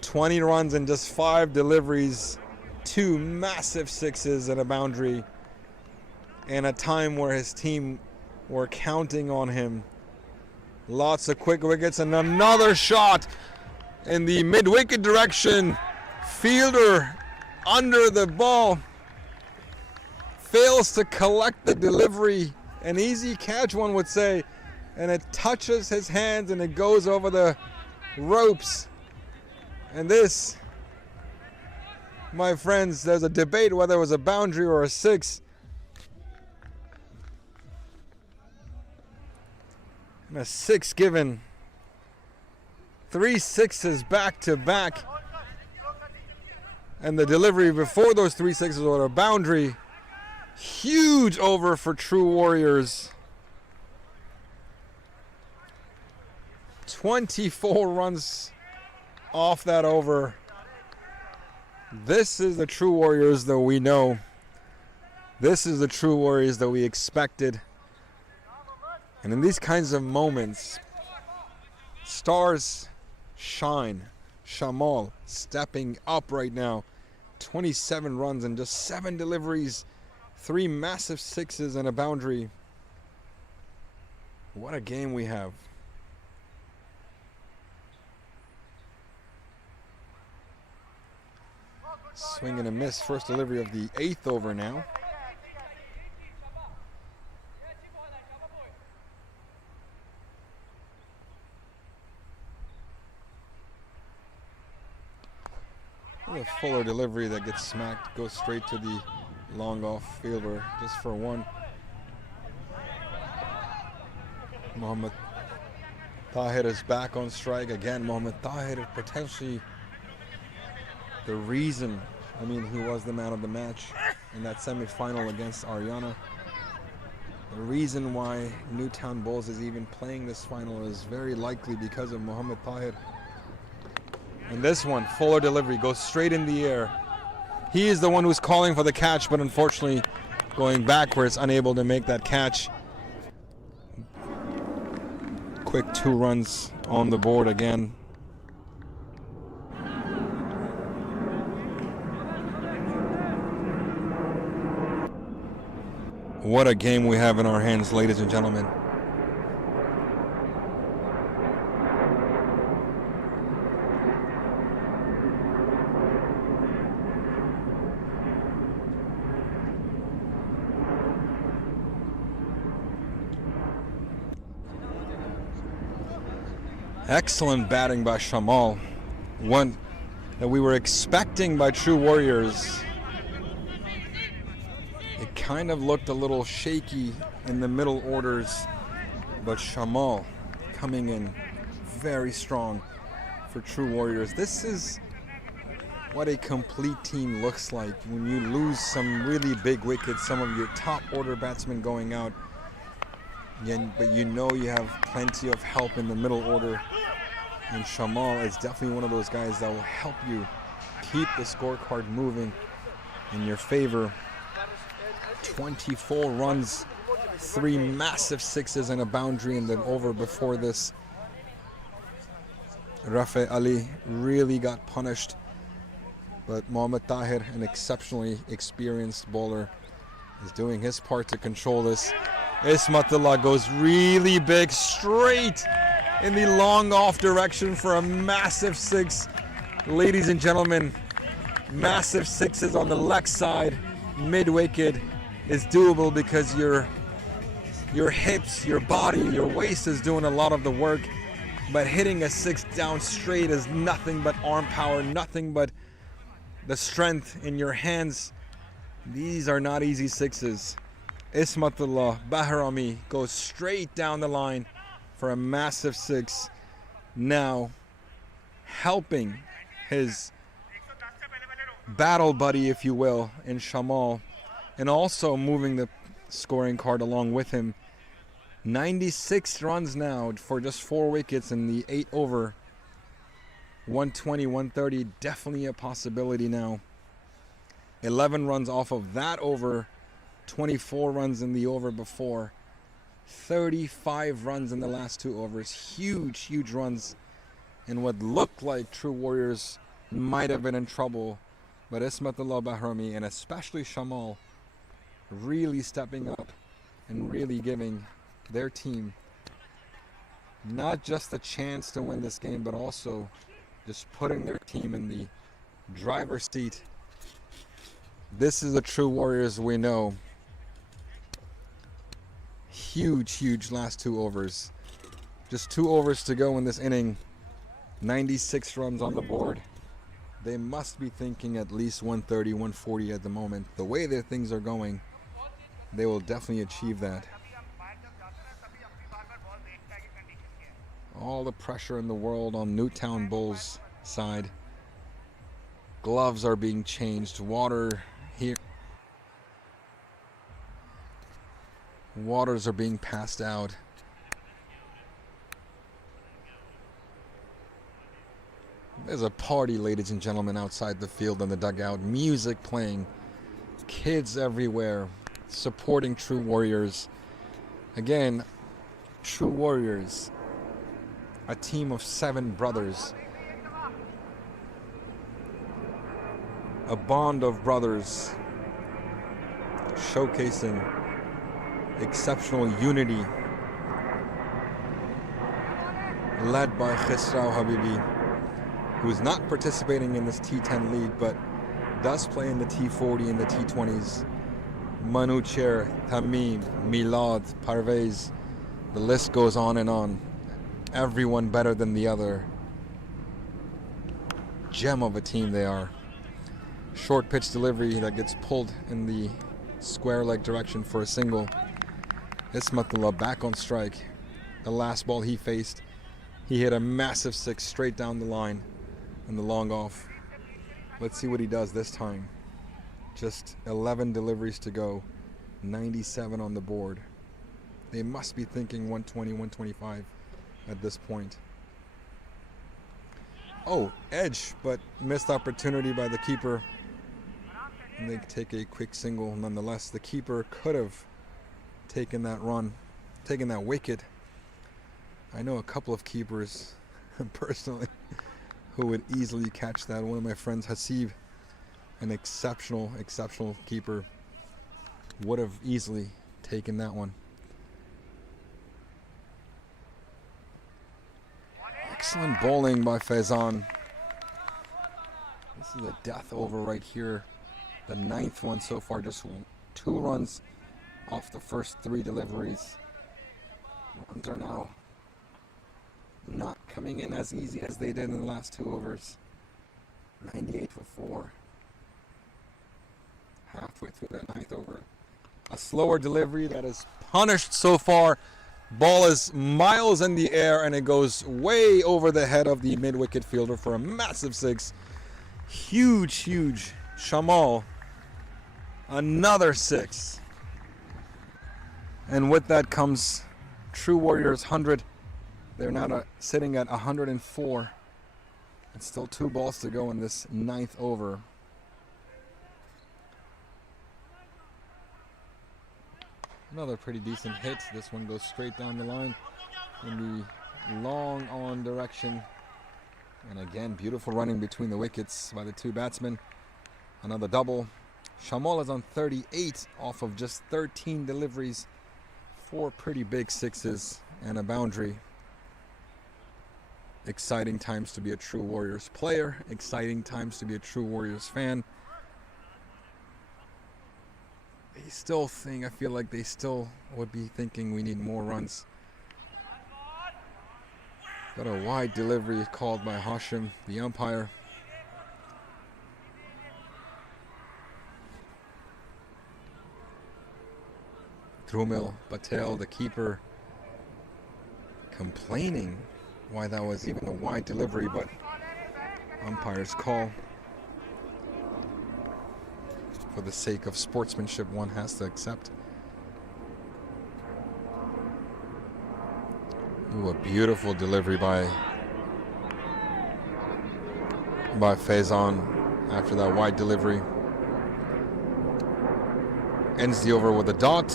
20 runs in just 5 deliveries, 2 massive 6s and a boundary, in a time where his team were counting on him. Lots of quick wickets and another shot in the mid-wicket direction. Fielder under the ball, fails to collect the delivery. An easy catch, one would say, and it touches his hands and it goes over the ropes. And this, my friends, there's a debate whether it was a boundary or a 6. And a 6 given. 3 6s back to back. And the delivery before those 3 6s was a boundary. Huge over for True Warriors. 24 runs off that over. This is the True Warriors that we know. This is the True Warriors that we expected. And in these kinds of moments, stars shine. Shamal stepping up right now. 27 runs and just 7 deliveries. 3 massive 6s and a boundary. What a game we have. Swing and a miss. First delivery of the 8th over now. A fuller delivery that gets smacked, goes straight to the long off fielder just for 1. Mohammad Tahir is back on strike again. Mohammad Tahir potentially the reason, he was the man of the match in that semi-final against Ariana. The reason why Newtown Bulls is even playing this final is very likely because of Mohammad Tahir. And this one, fuller delivery, goes straight in the air. He is the one who's calling for the catch, but unfortunately going backwards, unable to make that catch. Quick 2 runs on the board again. What a game we have in our hands, ladies and gentlemen. Excellent batting by Shamal. One that we were expecting by True Warriors. It kind of looked a little shaky in the middle orders, but Shamal coming in very strong for True Warriors. This is what a complete team looks like when you lose some really big wickets, some of your top order batsmen going out, but you know you have plenty of help in the middle order. And Shamal is definitely one of those guys that will help you keep the scorecard moving in your favor. 24 runs, 3 massive 6s and a boundary in the over before this. Rafe Ali really got punished, but Mohammad Tahir, an exceptionally experienced bowler, is doing his part to control this. Ismatullah goes really big, straight in the long off direction for a massive 6. Ladies and gentlemen, massive 6s on the leg side, mid-wicket is doable because your hips, your body, your waist is doing a lot of the work, but hitting a 6 down straight is nothing but arm power, nothing but the strength in your hands. These are not easy 6s. Ismatullah Bahrami goes straight down the line for a massive 6. Now helping his battle buddy, if you will, in Shamal, and also moving the scoring card along with him. 96 runs now for just 4 wickets in the 8 over. 120, 130, definitely a possibility now. 11 runs off of that over 24 runs in the over before. 35 runs in the last 2 overs. Huge runs in what looked like True Warriors might have been in trouble. But Ismatullah Bahrami and especially Shamal really stepping up and really giving their team not just a chance to win this game, but also just putting their team in the driver's seat. This is the True Warriors we know. Huge last 2 overs. Just 2 overs to go in this inning. 96 runs on the board. They must be thinking at least 130, 140 at the moment. The way their things are going, they will definitely achieve that. All the pressure in the world on Newtown Bulls' side. Gloves are being changed. Water here. Waters are being passed out. There's a party, ladies and gentlemen, outside the field in the dugout. Music playing. Kids everywhere supporting True Warriors. Again, True Warriors, a team of 7 brothers. A bond of brothers showcasing exceptional unity, led by Khisrau Habibi, who is not participating in this T10 league but does play in the T40 and the T20s. Manu Chair, Tamim, Milad, Parvez, the list goes on and on. Everyone better than the other. Gem of a team they are. Short pitch delivery that gets pulled in the square leg direction for a single. Ismatullah back on strike. The last ball he faced, he hit a massive 6 straight down the line in the long off. Let's see what he does this time. Just 11 deliveries to go, 97 on the board. They must be thinking 120, 125 at this point. Oh, edge, but missed opportunity by the keeper. And they take a quick single nonetheless. The keeper could have taken that run, taken that wicket. I know a couple of keepers personally who would easily catch that. One of my friends, Hasib, an exceptional keeper, would have easily taken that one. Excellent bowling by Faizan. This is a death over right here. The 9th one so far, just 2 runs off the first 3 deliveries. Runs are now not coming in as easy as they did in the last 2 overs. 98 for 4. Halfway through that 9th over. A slower delivery that is punished so far. Ball is miles in the air and it goes way over the head of the mid-wicket fielder for a massive 6. Huge Shamal. Another 6. And with that comes True Warriors 100. They're now sitting at 104. And still 2 balls to go in this 9th over. Another pretty decent hit. This one goes straight down the line in the long on direction. And again, beautiful running between the wickets by the 2 batsmen. Another double. Shamal is on 38 off of just 13 deliveries. 4 pretty big 6s and a boundary. Exciting times to be a True Warriors player. Exciting times to be a True Warriors fan. They still think, I feel like they still would be thinking we need more runs. Got a wide delivery called by Hashim, the umpire. Drumil Patel, the keeper, complaining why that was even a wide delivery, but umpire's call. For the sake of sportsmanship, one has to accept. Ooh, a beautiful delivery by Faizan after that wide delivery. ends the over with a dot.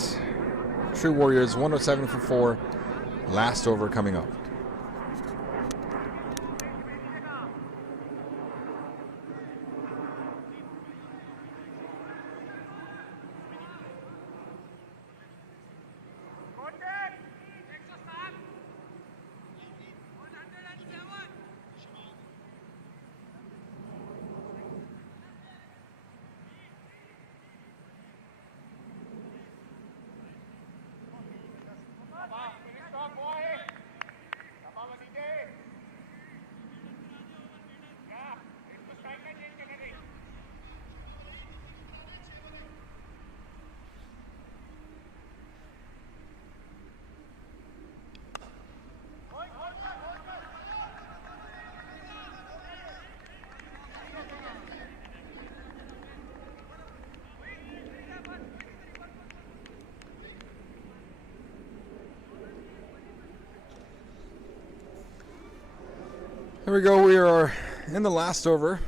True Warriors 107 for 4. Last over coming up. Here we go. We are in the last over.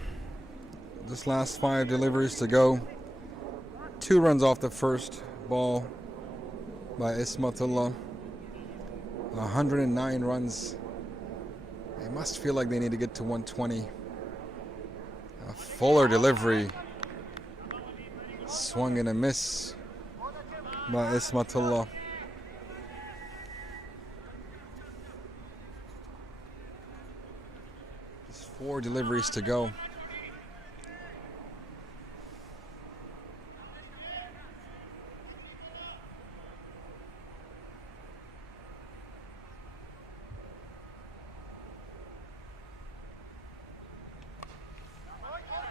Just last 5 deliveries to go. 2 runs off the first ball by Ismatullah. 109 runs. They must feel like they need to get to 120. A fuller delivery. Swung and a miss by Ismatullah. Just 4 deliveries to go.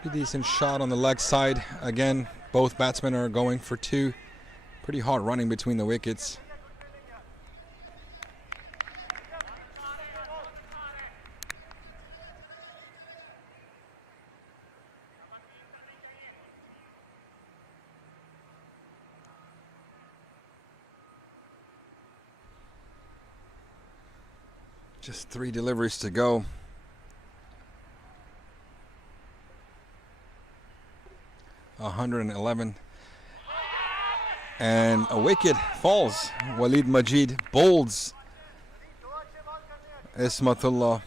Pretty decent shot on the leg side. Again, both batsmen are going for 2. Pretty hard running between the wickets. Just 3 deliveries to go. $111 and a wicket falls. Walid Majid bowls Ismatullah.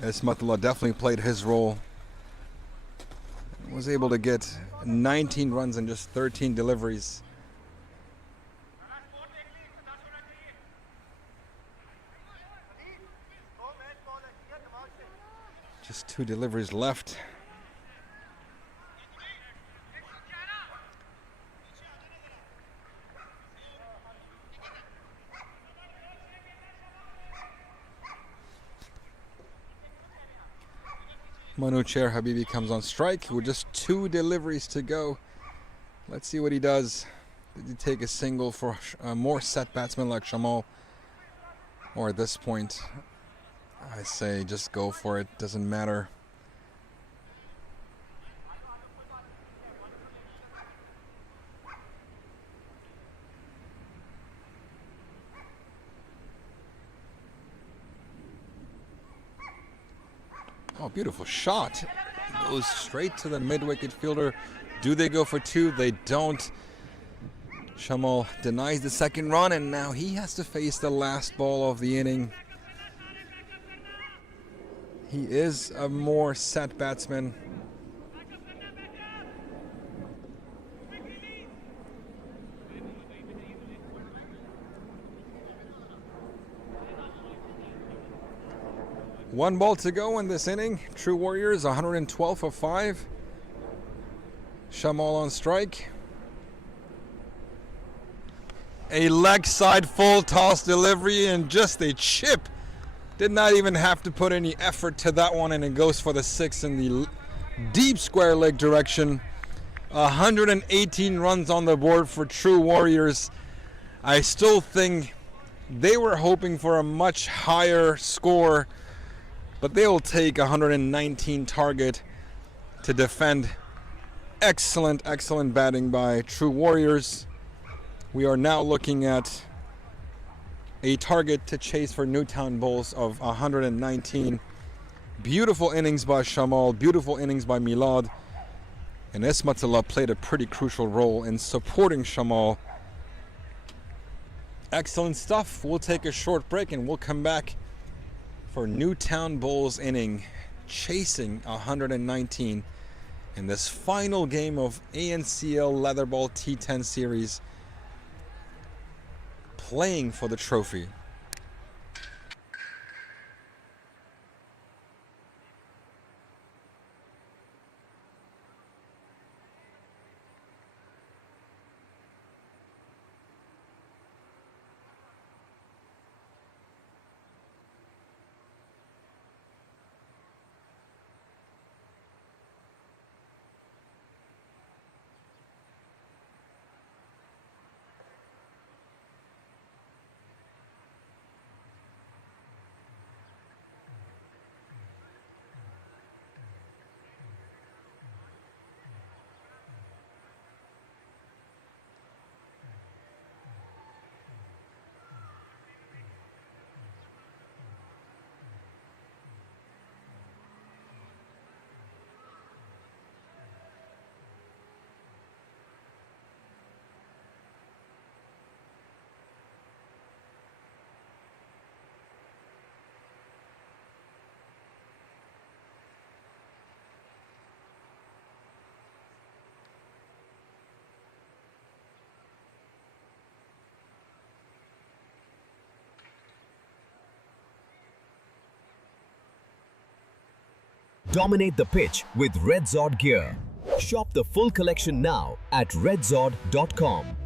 Ismatullah definitely played his role. Was able to get 19 runs in just 13 deliveries. Just 2 deliveries left. Manu Chair Habibi comes on strike with just 2 deliveries to go. Let's see what he does. Did he take a single for a more set batsman like Shamal? Or at this point, I say just go for it, doesn't matter. Oh, beautiful shot. Goes straight to the mid-wicket fielder. Do they go for 2? They don't. Shamal denies the second run, and now he has to face the last ball of the inning. He is a more set batsman. One ball to go in this inning. True Warriors 112 for 5. Shamal on strike. A leg side full toss delivery and just a chip. Did not even have to put any effort to that one, and it goes for the 6 in the deep square leg direction. 118 runs on the board for True Warriors. I still think they were hoping for a much higher score, but they will take 119 target to defend. Excellent, excellent batting by True Warriors. We are now looking at a target to chase for Newtown Bulls of 119. Beautiful innings by Shamal, beautiful innings by Milad, And Ismatullah played a pretty crucial role in supporting Shamal. Excellent stuff. We'll take a short break and we'll come back for Newtown Bulls inning, chasing 119 in this final game of ANCL Leatherball T10 series, playing for the trophy. Dominate the pitch with Red Zod gear. Shop the full collection now at redzod.com.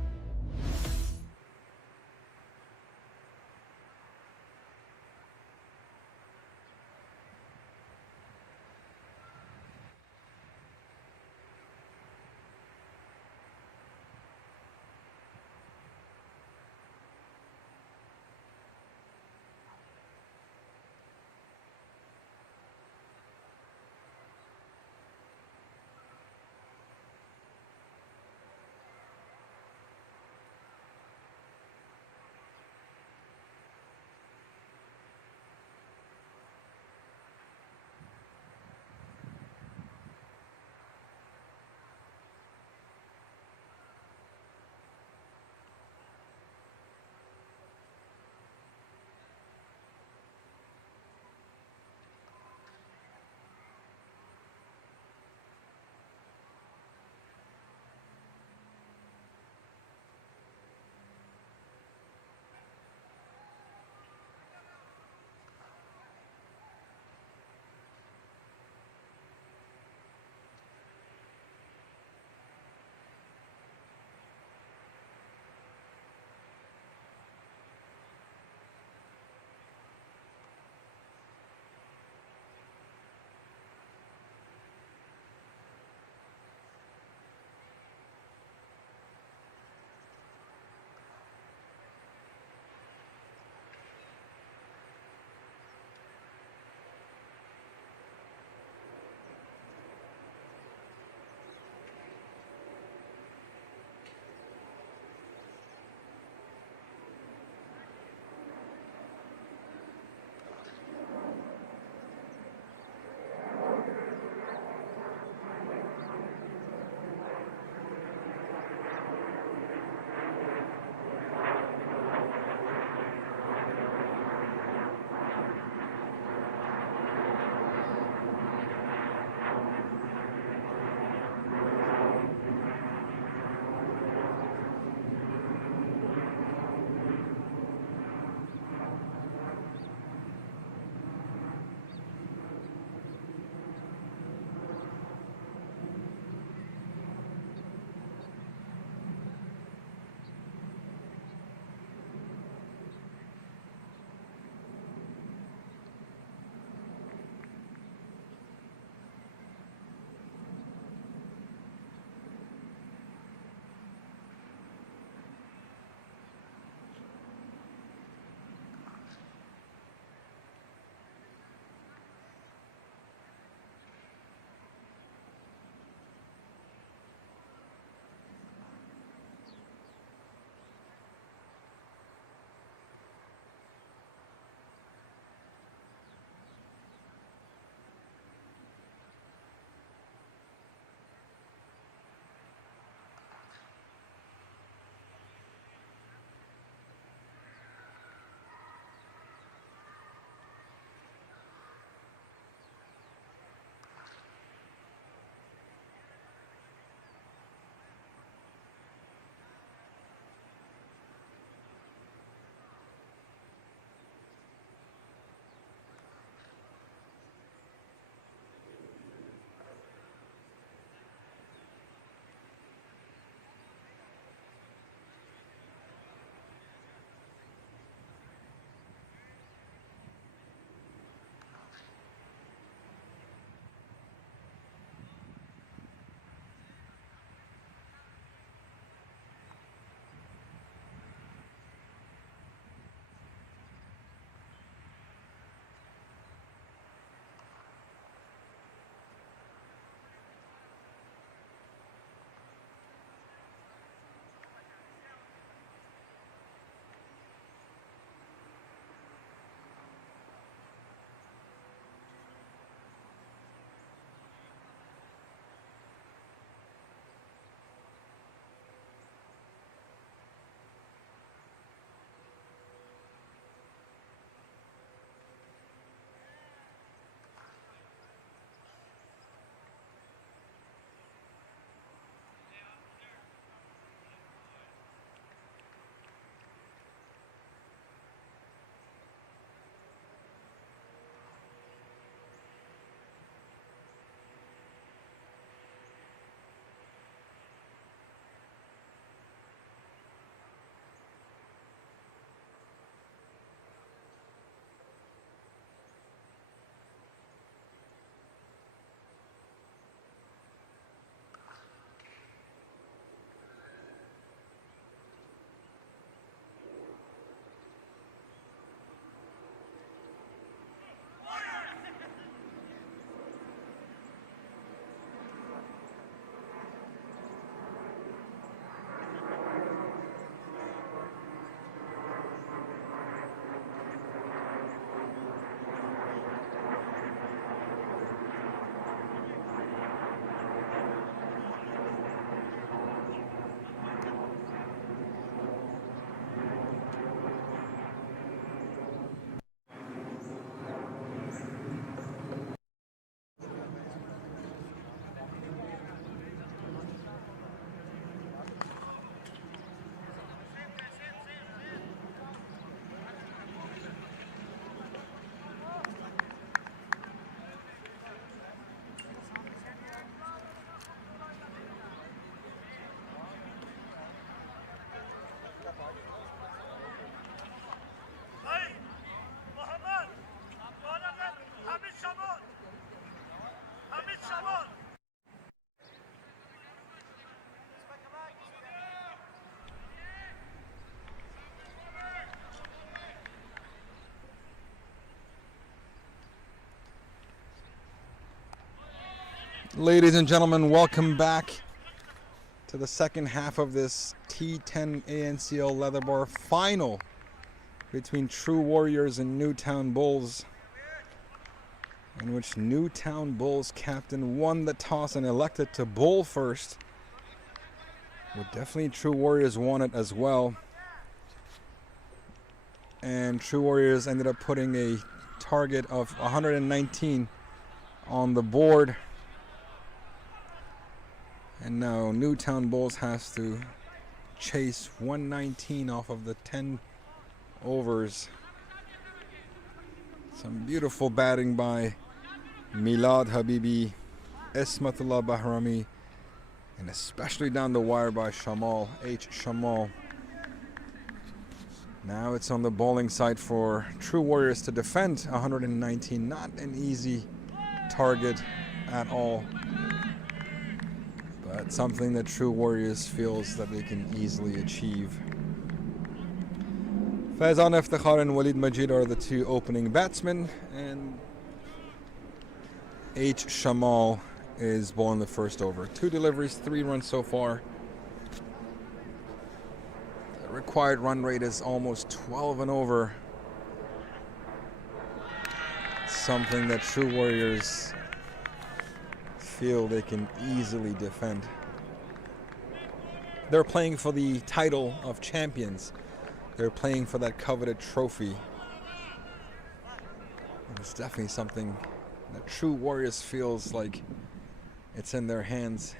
Ladies and gentlemen, welcome back to the second half of this T10 ANCL Leatherbar final between True Warriors and Newtown Bulls, in which Newtown Bulls captain won the toss and elected to bowl first. But definitely True Warriors won it as well. And True Warriors ended up putting a target of 119 on the board. And now Newtown Bulls has to chase 119 off of the 10 overs. Some beautiful batting by Milad Habibi, Ismatullah Bahrami, and especially down the wire by Shamal, Shamal. Now it's on the bowling side for True Warriors to defend 119. Not an easy target at all, but something that True Warriors feels that they can easily achieve. Faizan Iftikhar and Walid Majid are the two opening batsmen, and Shamal is bowling the first over. 2 deliveries, 3 runs so far. The required run rate is almost 12 and over. Something that True Warriors feel they can easily defend. They're playing for the title of champions. They're playing for that coveted trophy. And it's definitely something that True Warriors feels like it's in their hands.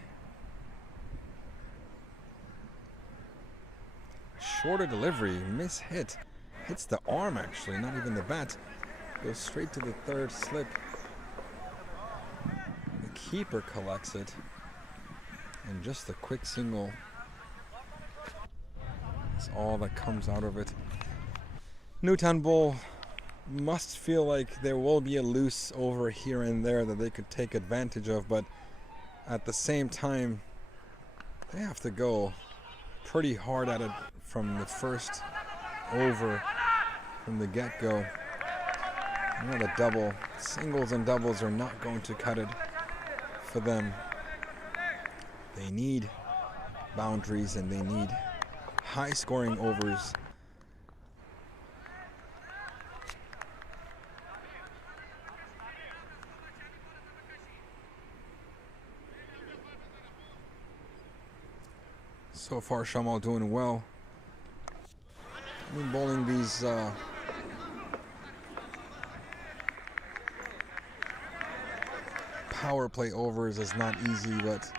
Shorter delivery, miss-hit. Hits the arm actually, not even the bat. Goes straight to the third slip. The keeper collects it. And just a quick single. That's all that comes out of it. Newtown Bull must feel like there will be a loose over here and there that they could take advantage of, but at the same time, they have to go pretty hard at it from the first over, from the get-go. Not a double. Singles and doubles are not going to cut it for them. They need boundaries and they need high-scoring overs. So far, Shamal doing well. I mean, bowling these power play overs is not easy, but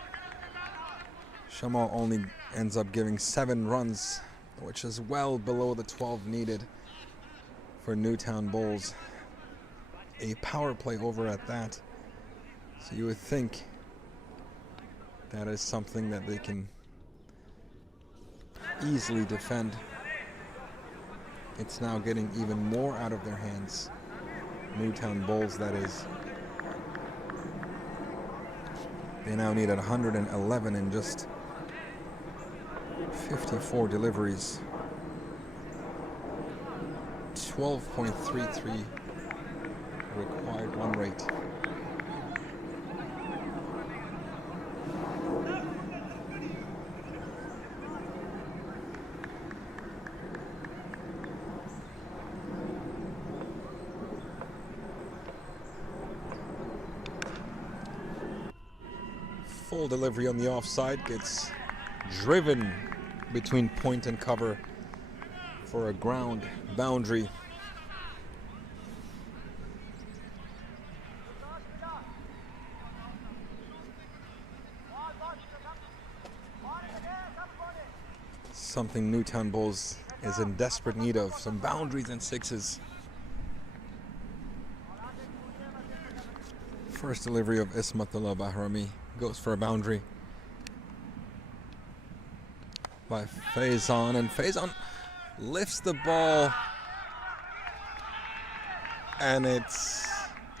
Shamal only ends up giving 7 runs, which is well below the 12 needed for Newtown Bulls. A power play over at that. So you would think that is something that they can easily defend. It's now getting even more out of their hands. Newtown Bulls, that is. They now need 111 in just 54 deliveries. 12.33 required run rate. Full delivery on the offside, gets driven between point and cover for a ground boundary. Something Newtown Bulls is in desperate need of, some boundaries and sixes. First delivery of Ismatullah Bahrami goes for a boundary by Faizan, and Faizan lifts the ball and it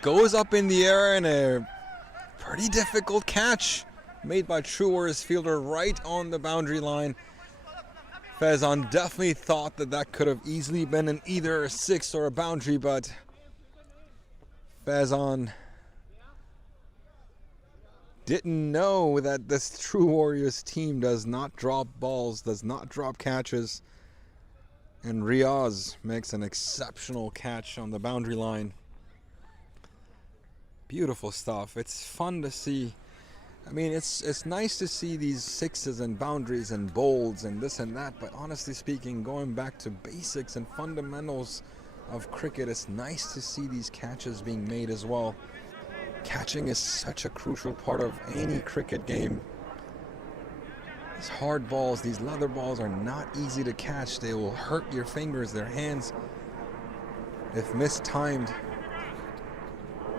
goes up in the air, and a pretty difficult catch made by True Warriors fielder right on the boundary line. Faizan definitely thought that that could have easily been an either a six or a boundary, but Faizan didn't know that this True Warriors team does not drop balls, does not drop catches. And Riaz makes an exceptional catch on the boundary line. Beautiful stuff. It's fun to see. I mean, it's nice to see these sixes and boundaries and bolds and this and that, but honestly speaking, going back to basics and fundamentals of cricket, it's nice to see these catches being made as well. Catching is such a crucial part of any cricket game. These hard balls, these leather balls are not easy to catch. They will hurt your fingers, their hands, if mistimed.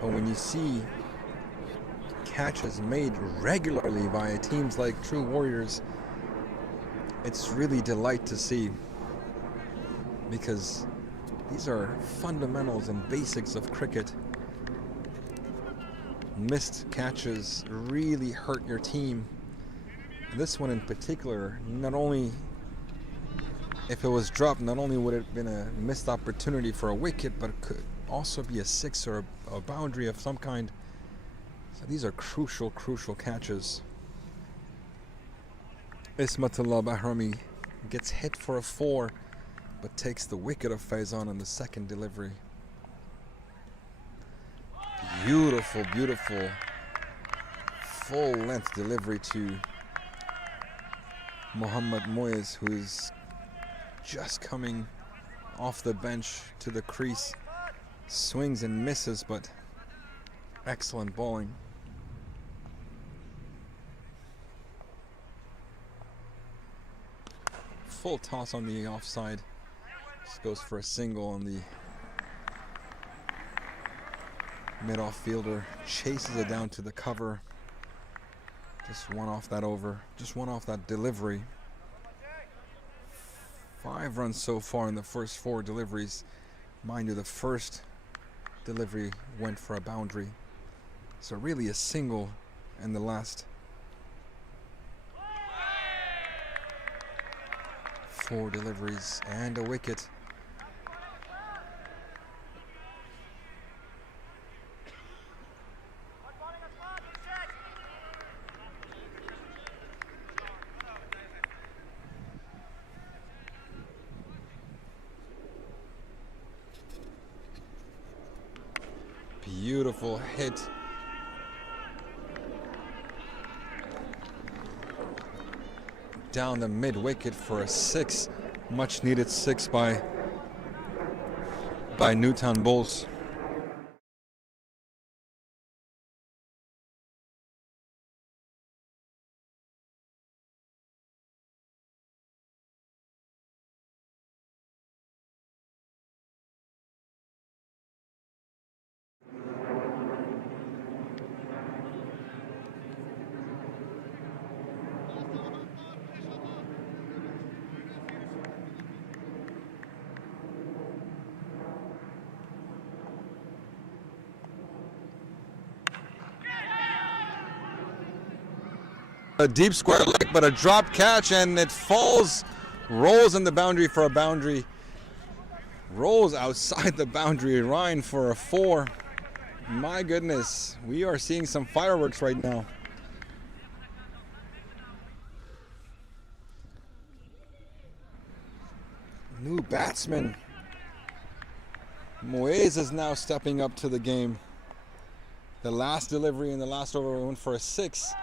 But when you see catches made regularly by teams like True Warriors, it's really delight to see, because these are fundamentals and basics of cricket. Missed catches really hurt your team. This one in particular, not only if it was dropped, not only would it have been a missed opportunity for a wicket, but it could also be a six or a boundary of some kind. So these are crucial catches. Ismatullah Bahrami gets hit for a 4, but takes the wicket of Faizan on the second delivery. Beautiful full-length delivery to Mohammad Moyes, who is just coming off the bench to the crease. Swings and misses, but excellent bowling. Full toss on the offside. Just goes for a single on the mid-off fielder. Chases it down to the cover. Just one off that over. Just one off that delivery. 5 runs so far in the first 4 deliveries. Mind you, the first delivery went for a boundary. So really a single in the last 4 deliveries and a wicket. Beautiful hit. Down the mid wicket for a 6. Much needed 6 by Newtown Bulls. A deep square leg, but a drop catch, and it falls, rolls in the boundary for a boundary, rolls outside the boundary line for a 4. My goodness, we are seeing some fireworks right now. New batsman. Moyes is now stepping up to the game. The last delivery in the last over went for a 6.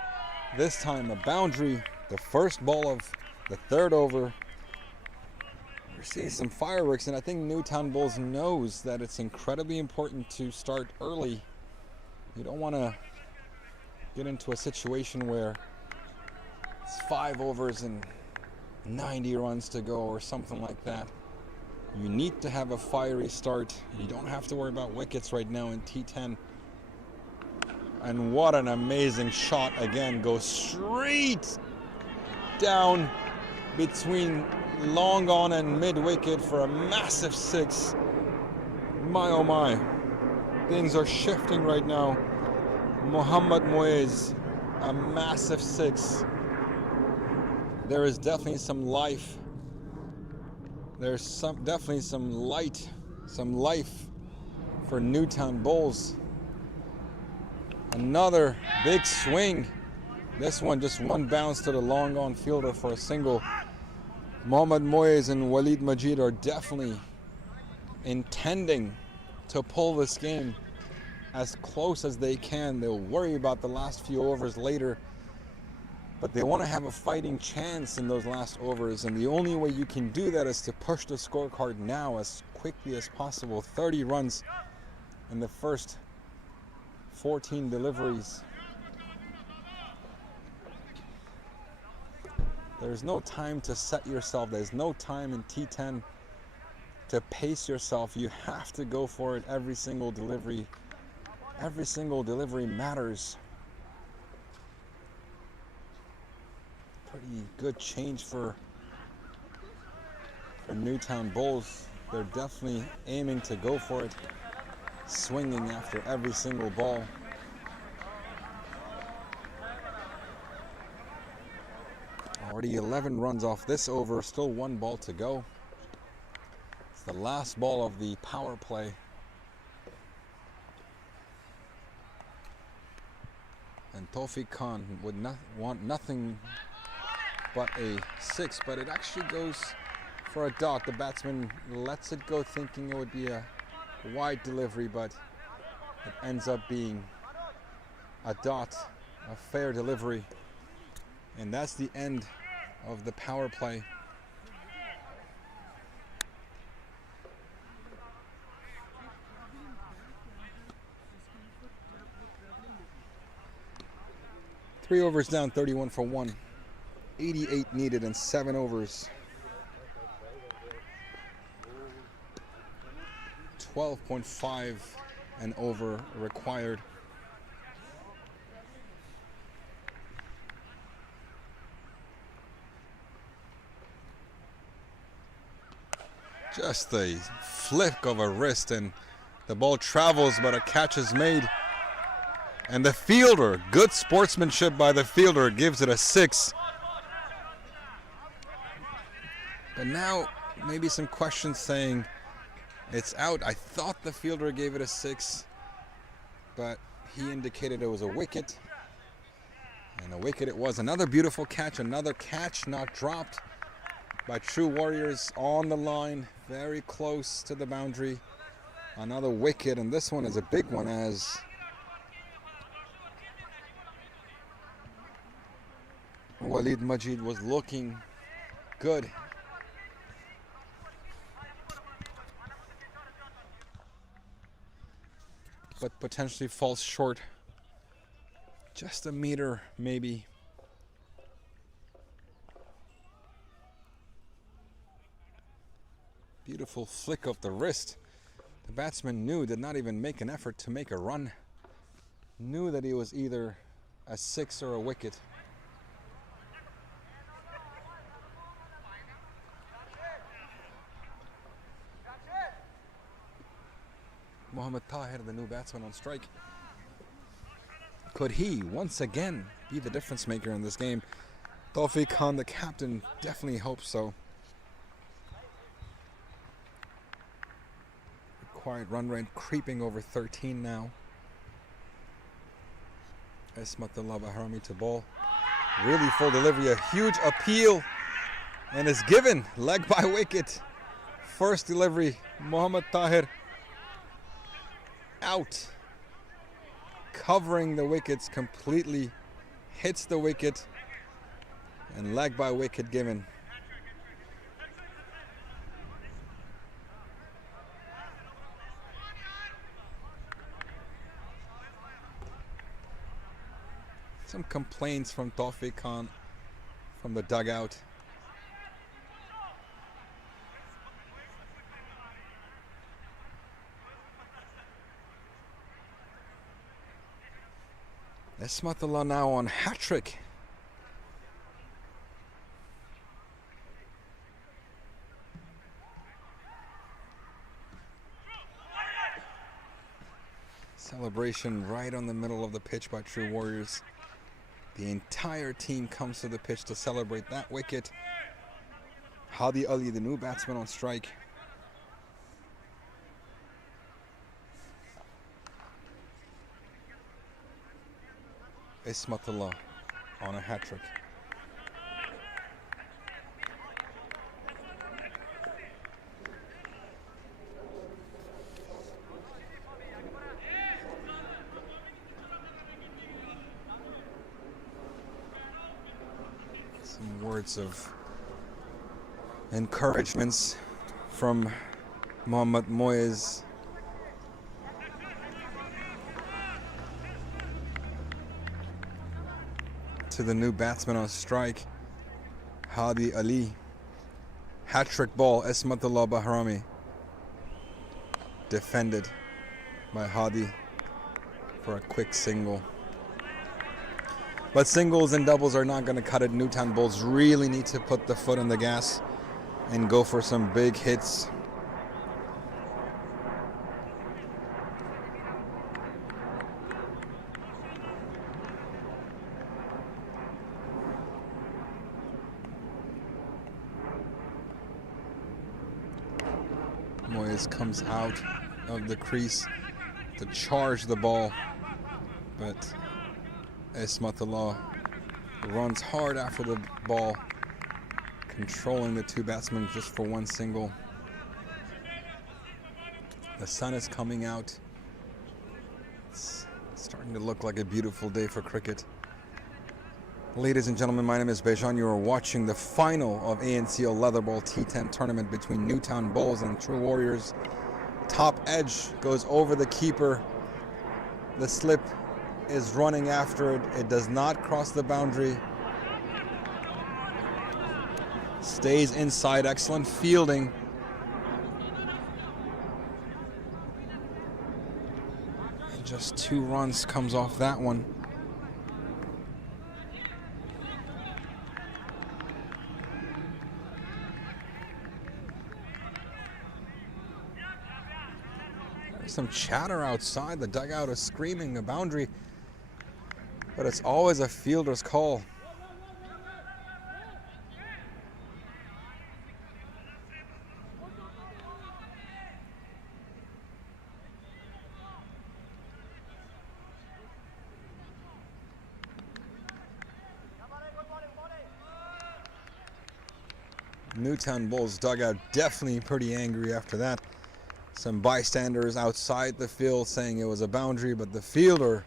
This time a boundary, the first ball of the 3rd over. We're seeing some fireworks, and I think Newtown Bulls knows that it's incredibly important to start early. You don't want to get into a situation where it's 5 overs and 90 runs to go or something like that. You need to have a fiery start. You don't have to worry about wickets right now in T10. And what an amazing shot again. Goes straight down between long on and mid wicket for a massive 6. My oh my. Things are shifting right now. Mohammad Moyes, a massive 6. There is definitely some life. There's definitely some light, some life for Newtown Bulls. Another big swing. This one just one bounce to the long on fielder for a single. Mohammad Moyes and Walid Majid are definitely intending to pull this game as close as they can. They'll worry about the last few overs later, but they want to have a fighting chance in those last overs, and the only way you can do that is to push the scorecard now as quickly as possible. 30 runs in the first 14 deliveries. There's no time to set yourself. There's no time in T10 to pace yourself. You have to go for it every single delivery. Every single delivery matters. Pretty good change for Newtown Bulls. They're definitely aiming to go for it, swinging after every single ball. Already 11 runs off this over, still 1 ball to go. It's the last ball of the power play. And Tawfiq Khan would want nothing but a 6, but it actually goes for a dot. The batsman lets it go thinking it would be a wide delivery, but it ends up being a dot, a fair delivery. And that's the end of the power play. Three overs down, 31 for 1. 88 needed in 7 overs. 12.5 and over required. Just a flick of a wrist and the ball travels, but a catch is made. And the fielder, good sportsmanship by the fielder, gives it a 6. But now maybe some questions saying it's out. I thought the fielder gave it a 6, but he indicated it was a wicket. And a wicket it was. Another beautiful catch, another catch not dropped by True Warriors on the line, very close to the boundary. Another wicket, and this one is a big one as Walid Majid was looking good. But potentially falls short. Just a meter, maybe. Beautiful flick of the wrist. The batsman did not even make an effort to make a run. Knew that he was either a 6 or a wicket. Mohammad Tahir, the new batsman on strike. Could he once again be the difference maker in this game? Tawfiq Khan, the captain, definitely hopes so. Required run rate creeping over 13 now. Ismatullah Bahrami to ball. Really full delivery, a huge appeal, and is given. Leg by wicket. First delivery, Mohammad Tahir out. Covering the wickets completely. Hits the wicket, and leg by wicket given. Some complaints from Tawfiq Khan from the dugout. Ismatullah now on hat-trick. Celebration right on the middle of the pitch by True Warriors. The entire team comes to the pitch to celebrate that wicket. Hadi Ali, the new batsman on strike. Ismatullah on a hat trick. Some words of encouragements from Mohammad Moyes. To the new batsman on strike, Hadi Ali. Hat-trick ball, Ismatullah Bahrami. Defended by Hadi for a quick single. But singles and doubles are not going to cut it. Newtown Bulls really need to put the foot on the gas and go for some big hits. Moyes comes out of the crease to charge the ball, but Ismatullah runs hard after the ball, controlling the two batsmen just for one single. The sun is coming out. It's starting to look like a beautiful day for cricket. Ladies and gentlemen, my name is Bejan. You are watching the final of ANCL Leatherball T10 tournament between Newtown Bulls and True Warriors. Top edge goes over the keeper. The slip is running after it. It does not cross the boundary. Stays inside. Excellent fielding. And just 2 runs comes off that one. Some chatter outside. The dugout is screaming a boundary, but it's always a fielder's call. Newtown Bulls dugout definitely pretty angry after that. Some bystanders outside the field saying it was a boundary, but the fielder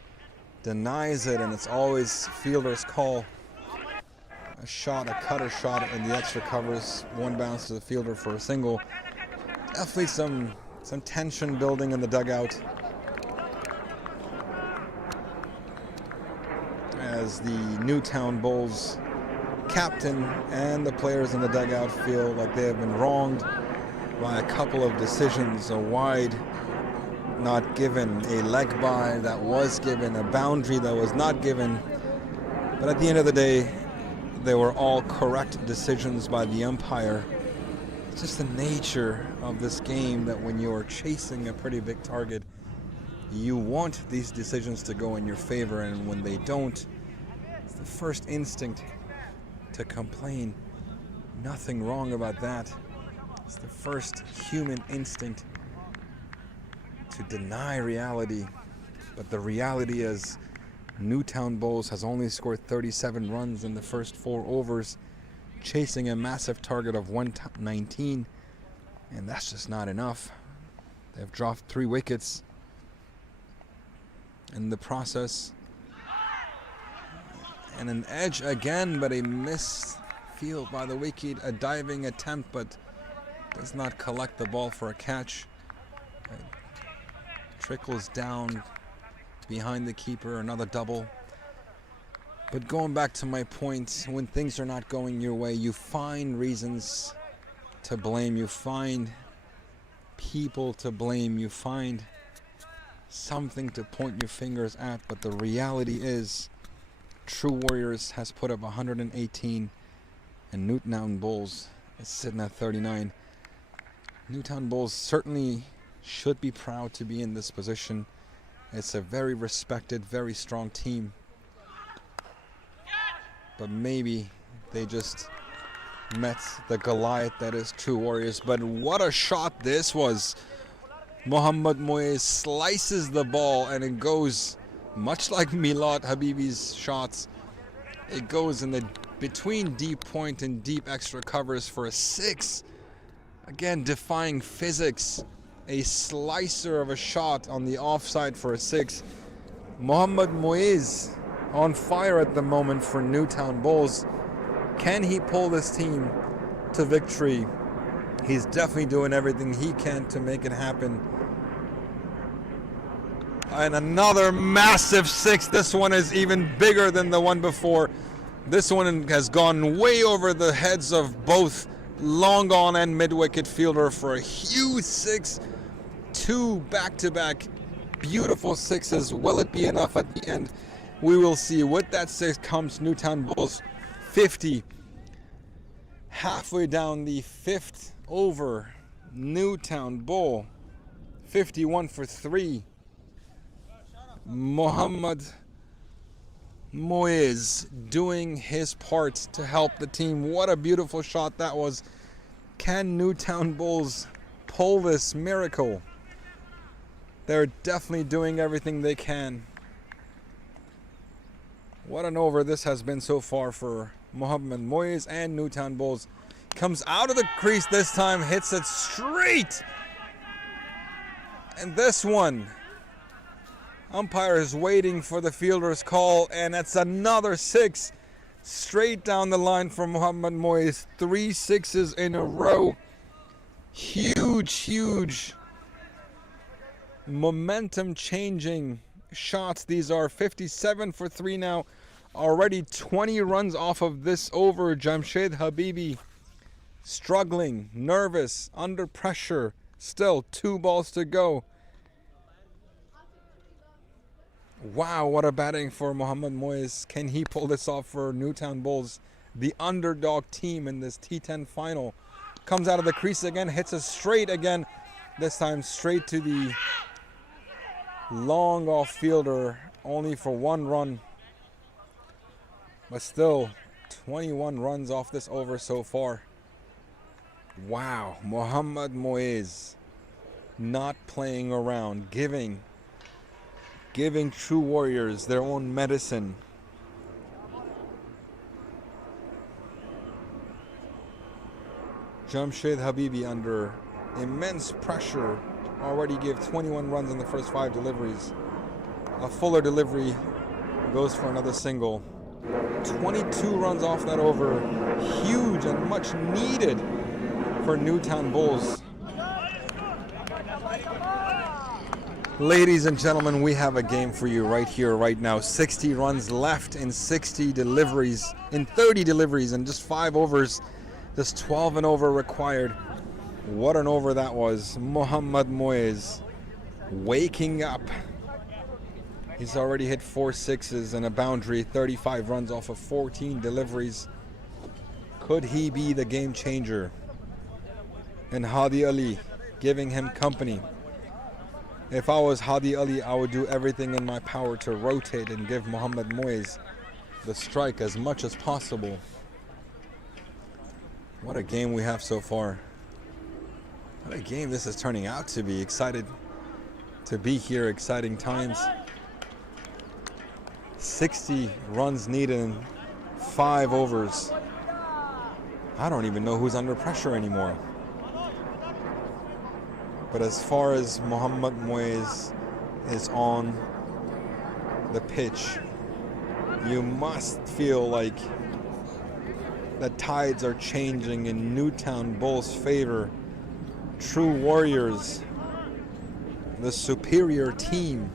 denies it, and it's always fielder's call. A shot, a cutter shot in the extra covers, 1 bounce to the fielder for a single. Definitely some tension building in the dugout as the Newtown Bulls captain and the players in the dugout feel like they have been wronged by a couple of decisions. A wide not given, a leg by that was given, a boundary that was not given. But at the end of the day, they were all correct decisions by the umpire. It's just the nature of this game that when you're chasing a pretty big target, you want these decisions to go in your favor, and when they don't, it's the first instinct to complain. Nothing wrong about that. It's the first human instinct to deny reality. But the reality is Newtown Bulls has only scored 37 runs in the first 4 overs, chasing a massive target of 119, and that's just not enough. They've dropped 3 wickets in the process. And an edge again, but a missed field by the wicket, a diving attempt, but does not collect the ball for a catch. It trickles down behind the keeper, another double. But going back to my point, when things are not going your way, you find reasons to blame, you find people to blame, you find something to point your fingers at. But the reality is True Warriors has put up 118 and Newtown Bulls is sitting at 39. Newtown Bulls certainly should be proud to be in this position. It's a very respected, very strong team. But maybe they just met the Goliath that is True Warriors. But what a shot this was. Mohammad Moyes slices the ball and it goes Much like Milad Habibi's shots, it goes in the between deep point and deep extra covers for a 6. Again, defying physics. A slicer of a shot on the offside for a 6. Mohammad Moiz on fire at the moment for Newtown Bulls. Can he pull this team to victory? He's definitely doing everything he can to make it happen. And another massive 6. This one is even bigger than the one before. This one has gone way over the heads of both long on and mid-wicket fielder for a huge 6. 2 back-to-back beautiful 6s. Will it be enough at the end? We will see. With that 6 comes Newtown Bulls 50. Halfway down the 5th over, Newtown Bull 51 for 3. Mohammad Moiz doing his part to help the team. What a beautiful shot that was. Can Newtown Bulls pull this miracle? They're definitely doing everything they can. What an over this has been so far for Mohammad Moiz and Newtown Bulls. Comes out of the crease this time, hits it straight. And this one, umpire is waiting for the fielder's call, and that's another 6 straight down the line for Mohammad Moiz. 3 6s in a row. Huge momentum changing shots. These are 57 for 3 now. Already 20 runs off of this over. Jamshed Habibi struggling, nervous, under pressure. Still 2 balls to go. Wow, what a batting for Mohammad Moiz. Can he pull this off for Newtown Bulls, the underdog team in this T10 final? Comes out of the crease again, hits a straight again. This time straight to the long off fielder, only for 1 run. But still, 21 runs off this over so far. Wow, Mohammad Moiz not playing around, giving true warriors their own medicine. Jamshed Habibi under immense pressure already gave 21 runs in the first 5 deliveries. A fuller delivery goes for another single. 22 runs off that over. Huge and much needed for Newtown Bulls. Ladies and gentlemen, we have a game for you right here, right now. 60 runs left in 60 deliveries, in 30 deliveries, and just 5 overs. Just 12 and over required. What an over that was. Mohammad Moiz waking up. He's already hit 4 6s and a boundary, 35 runs off of 14 deliveries. Could he be the game changer? And Hadi Ali giving him company. If I was Hadi Ali, I would do everything in my power to rotate and give Mohammad Moiz the strike as much as possible. What a game we have so far. What a game this is turning out to be. Excited to be here, exciting times. 60 runs needed in 5 overs. I don't even know who's under pressure anymore. But as far as Mohammad Moiz is on the pitch, you must feel like the tides are changing in Newtown Bulls' favor. True warriors, the superior team.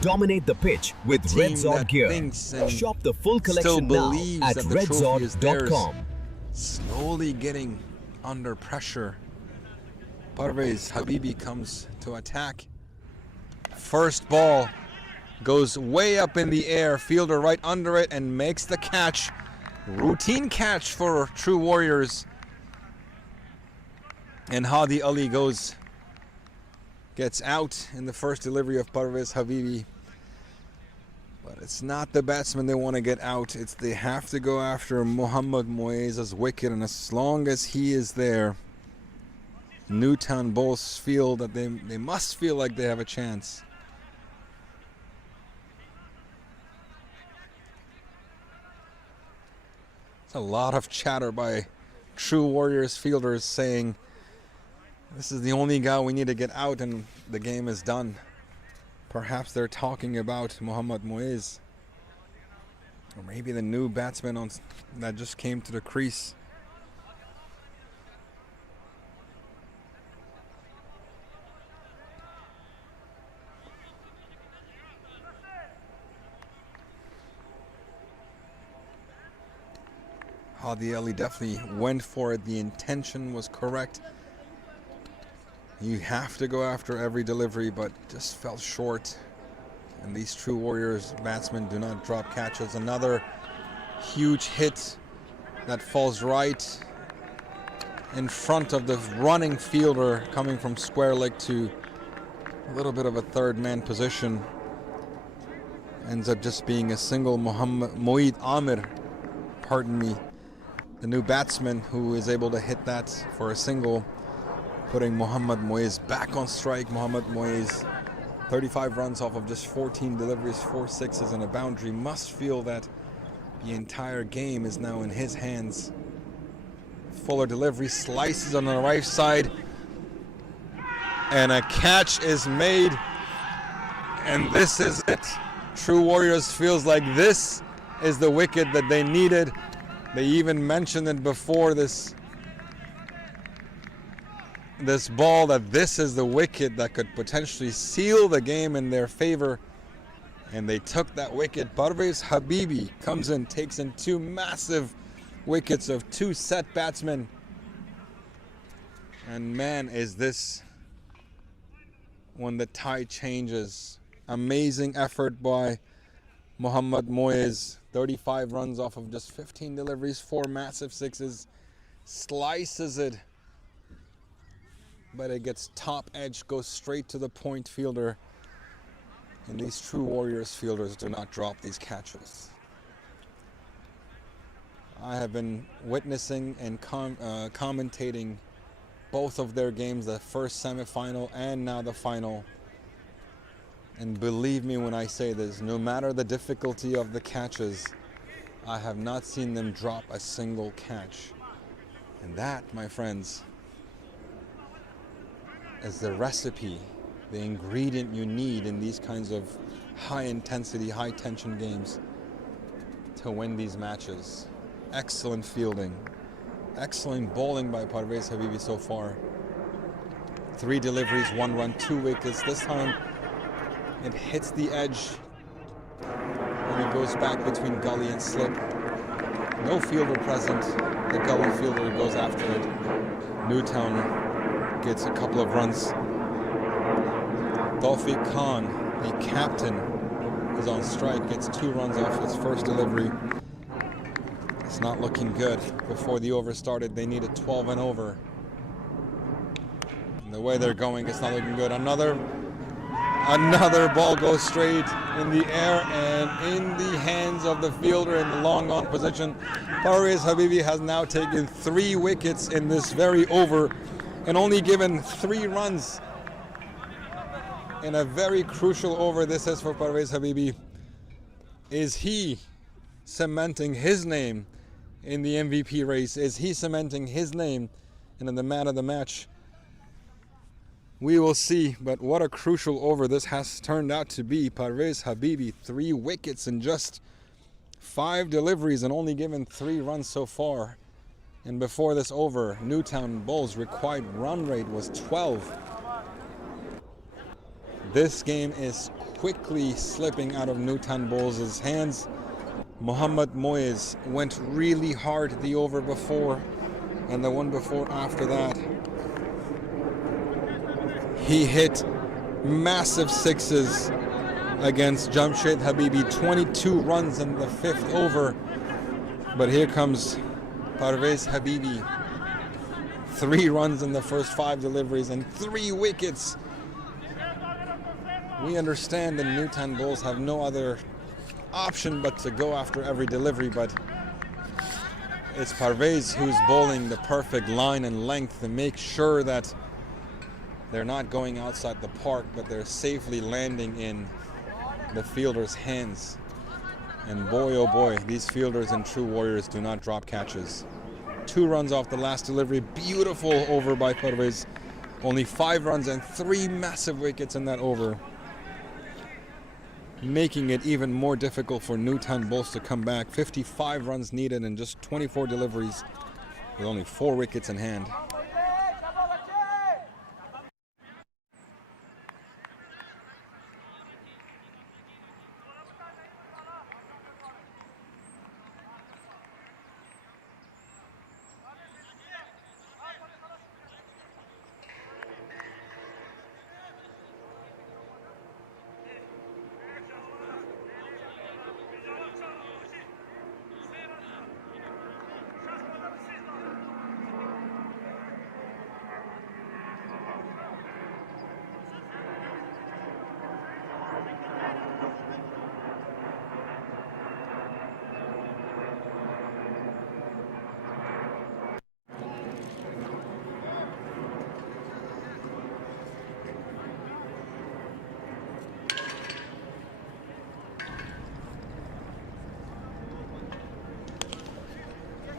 Dominate the pitch with RedZord gear. Shop the full collection now at RedZord.com. Slowly getting under pressure. Parvez Habibi comes to attack. First ball goes way up in the air. Fielder right under it and makes the catch. Routine catch for True Warriors. And Hadi Ali gets out in the first delivery of Parvez Habibi. But it's not the batsman they want to get out. They have to go after Mohammad Moiz's wicket. And as long as he is there, Newtown Bulls feel that they must feel like they have a chance. A lot of chatter by True Warriors fielders saying this is the only guy we need to get out and the game is done. Perhaps they're talking about Mohammad Moez, or maybe the new batsman that just came to the crease. Hadi Ali definitely went for it. The intention was correct. You have to go after every delivery, but just fell short. And these True Warriors batsmen do not drop catches. Another huge hit that falls right in front of the running fielder coming from square leg to a little bit of a third man position. Ends up just being a single. Moeed Amir, pardon me, the new batsman who is able to hit that for a single, putting Mohammad Moez back on strike. Mohammad Moez, 35 runs off of just 14 deliveries, 4 sixes and a boundary. Must feel that the entire game is now in his hands. Fuller delivery, slices on the right side, and a catch is made. And this is it. True Warriors feels like this is the wicket that they needed. They even mentioned it before this ball, that this is the wicket that could potentially seal the game in their favor. And they took that wicket. Parvez Habibi comes in, takes in 2 massive wickets of 2 set batsmen. And man, is this when the tide changes. Amazing effort by Mohammad Moez. 35 runs off of just 15 deliveries, 4 massive sixes. Slices it, but it gets top edge, goes straight to the point fielder. And these True Warriors fielders do not drop these catches. I have been witnessing and commentating both of their games, the first semifinal and now the final. And believe me when I say this, no matter the difficulty of the catches, I have not seen them drop a single catch. And that, my friends, is the recipe, the ingredient you need in these kinds of high intensity, high tension games to win these matches. Excellent fielding, excellent bowling by Parvez Habibi so far. 3 deliveries, 1 run, 2 wickets. This time it hits the edge and it goes back between gully and slip. No fielder present. The gully fielder goes after it. Newtown gets a couple of runs. Tawfiq Khan, the captain, is on strike, gets 2 runs off his first delivery. It's not looking good. Before the over started, they needed 12 and over. And the way they're going, it's not looking good. Another ball goes straight in the air and in the hands of the fielder in the long on position. Parvez Habibi has now taken 3 wickets in this very over and only given 3 runs in a very crucial over. This is for Parvez Habibi. Is he cementing his name in the MVP race? Is he cementing his name in the man of the match? We will see, but what a crucial over this has turned out to be. Parvez Habibi, 3 wickets in just 5 deliveries and only given 3 runs so far. And before this over, Newtown Bulls' required run rate was 12. This game is quickly slipping out of Newtown Bulls' hands. Mohammad Moez went really hard the over before and the one before after that. He hit massive sixes against Jamshed Habibi, 22 runs in the 5th over. But here comes Parvez Habibi, 3 runs in the first 5 deliveries and 3 wickets. We understand the Newtown Bulls have no other option but to go after every delivery, but it's Parvez who's bowling the perfect line and length to make sure that they're not going outside the park, but they're safely landing in the fielder's hands. And boy, oh boy, these fielders and True Warriors do not drop catches. 2 runs off the last delivery. Beautiful over by Pervez. Only 5 runs and 3 massive wickets in that over, making it even more difficult for Newtown Bulls to come back. 55 runs needed in just 24 deliveries with only 4 wickets in hand.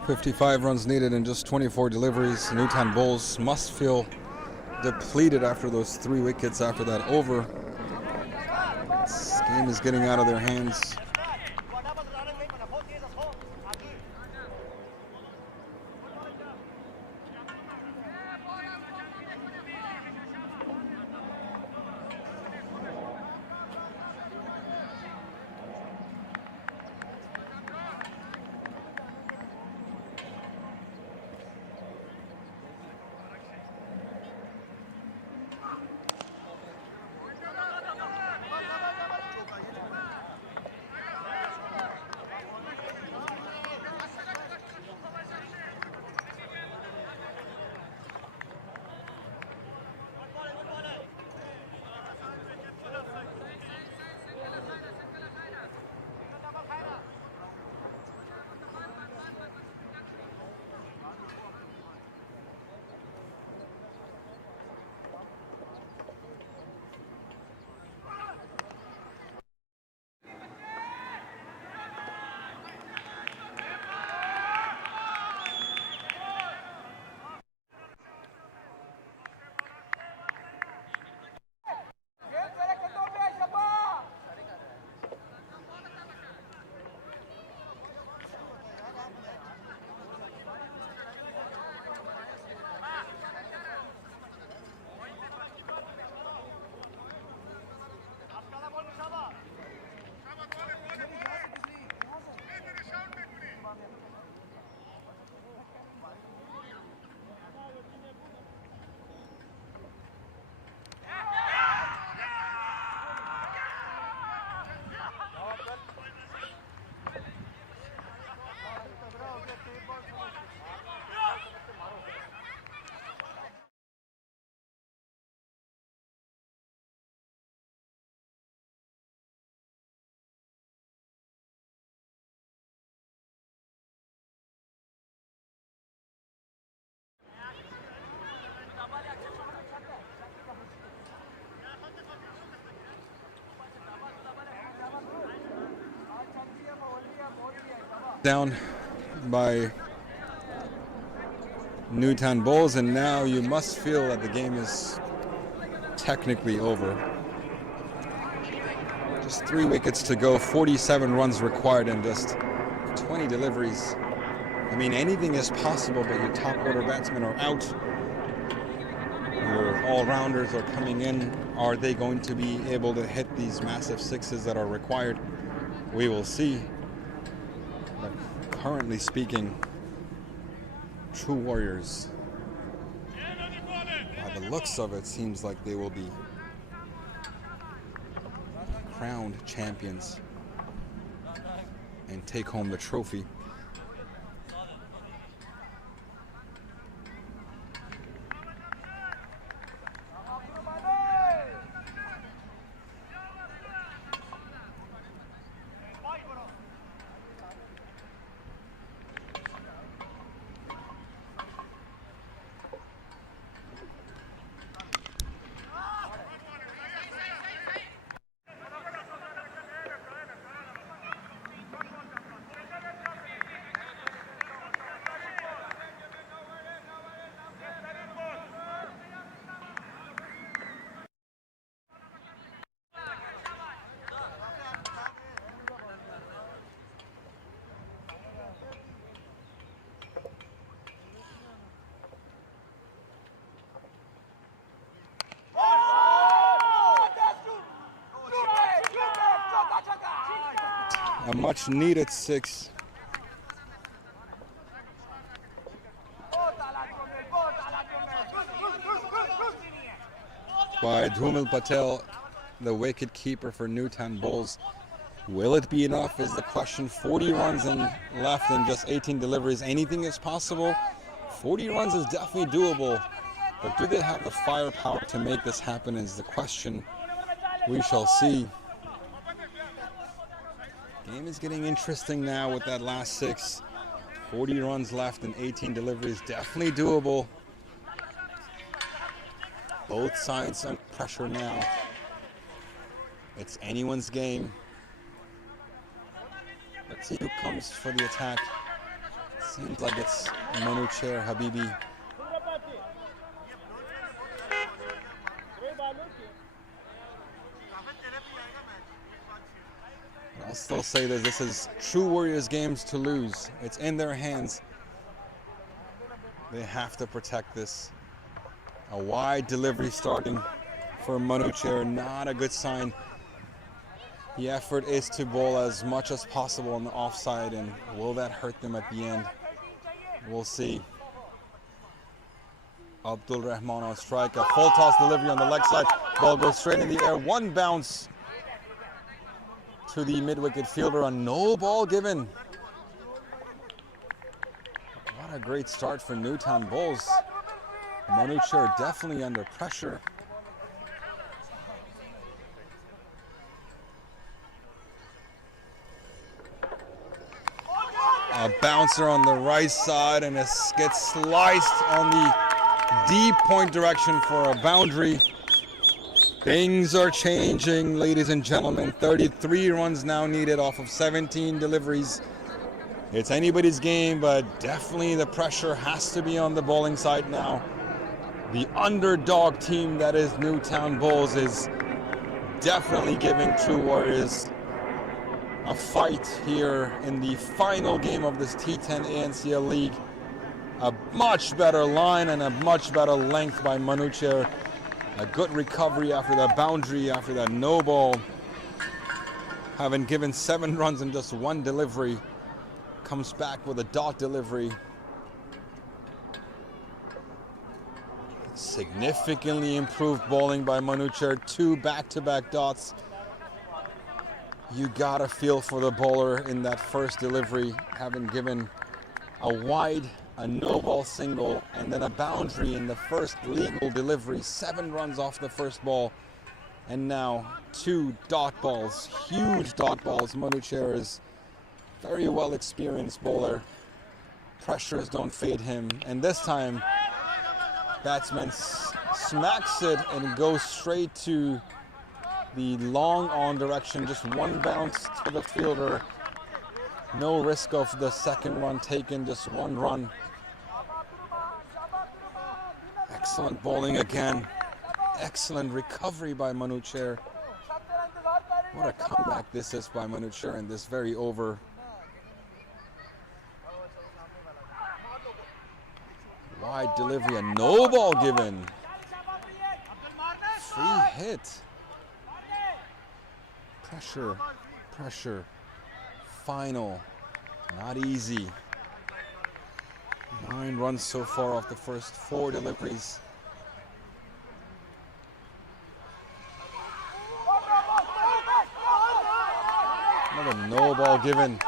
.55 runs needed in just 24 deliveries. Newtown Bulls must feel depleted after those 3 wickets after that over. This game is getting out of their hands. Down by Newtown Bulls, and now you must feel that the game is technically over. Just 3 wickets to go, 47 runs required in just 20 deliveries. I mean, anything is possible, but your top order batsmen are out. Your all-rounders are coming in. Are they going to be able to hit these massive 6s that are required? We will see. But currently speaking, True Warriors, by the looks of it, seems like they will be crowned champions and take home the trophy. A much needed 6. By Dhumil Patel, the wicket keeper for Newtown Bulls. Will it be enough is the question. 40 runs left and just 18 deliveries. Anything is possible. 40 runs is definitely doable. But do they have the firepower to make this happen is the question. We shall see. Game is getting interesting now with that last 6. 40 runs left and 18 deliveries. Definitely doable. Both sides under pressure now. It's anyone's game. Let's see who comes for the attack. Seems like it's Manu Chair Habibi. I'll still say that this is true Warriors games to lose. It's in their hands. They have to protect this. A wide delivery starting for Manu Chair, not a good sign. The effort is to bowl as much as possible on the offside, and will that hurt them at the end? We'll see. Abdul Rahman on strike, a full toss delivery on the leg side. Ball goes straight in the air, one bounce to the mid-wicket fielder, a no ball given. What a great start for Newtown Bulls. Manu Chair definitely under pressure. A bouncer on the right side, and it gets sliced on the deep point direction for a boundary. Things are changing, ladies and gentlemen. 33 runs now needed off of 17 deliveries. It's anybody's game, but definitely the pressure has to be on the bowling side now. The underdog team that is Newtown Bulls is definitely giving True Warriors a fight here in the final game of this T10 ANCL League. A much better line and a much better length by Manu Chair. A good recovery after that boundary, after that no ball. Having given 7 runs in just 1 delivery, comes back with a dot delivery. Significantly improved bowling by Manu Chair, 2 back-to-back dots. You gotta feel for the bowler in that first delivery, having given a wide, a no ball single, and then a boundary in the first legal delivery. 7 runs off the first ball, and now 2 dot balls, huge dot balls. Manu Chair is very well experienced bowler. Pressures don't fade him, and this time batsman smacks it and goes straight to the long on direction. Just 1 bounce to the fielder. No risk of the second run taken, just 1 run. Excellent bowling again. Excellent recovery by Manu Chair. What a comeback this is by Manu Chair in this very over. Wide delivery, a no ball given. Free hit. Pressure, pressure. Final, not easy. 9 runs so far off the first 4 deliveries. Another no ball given.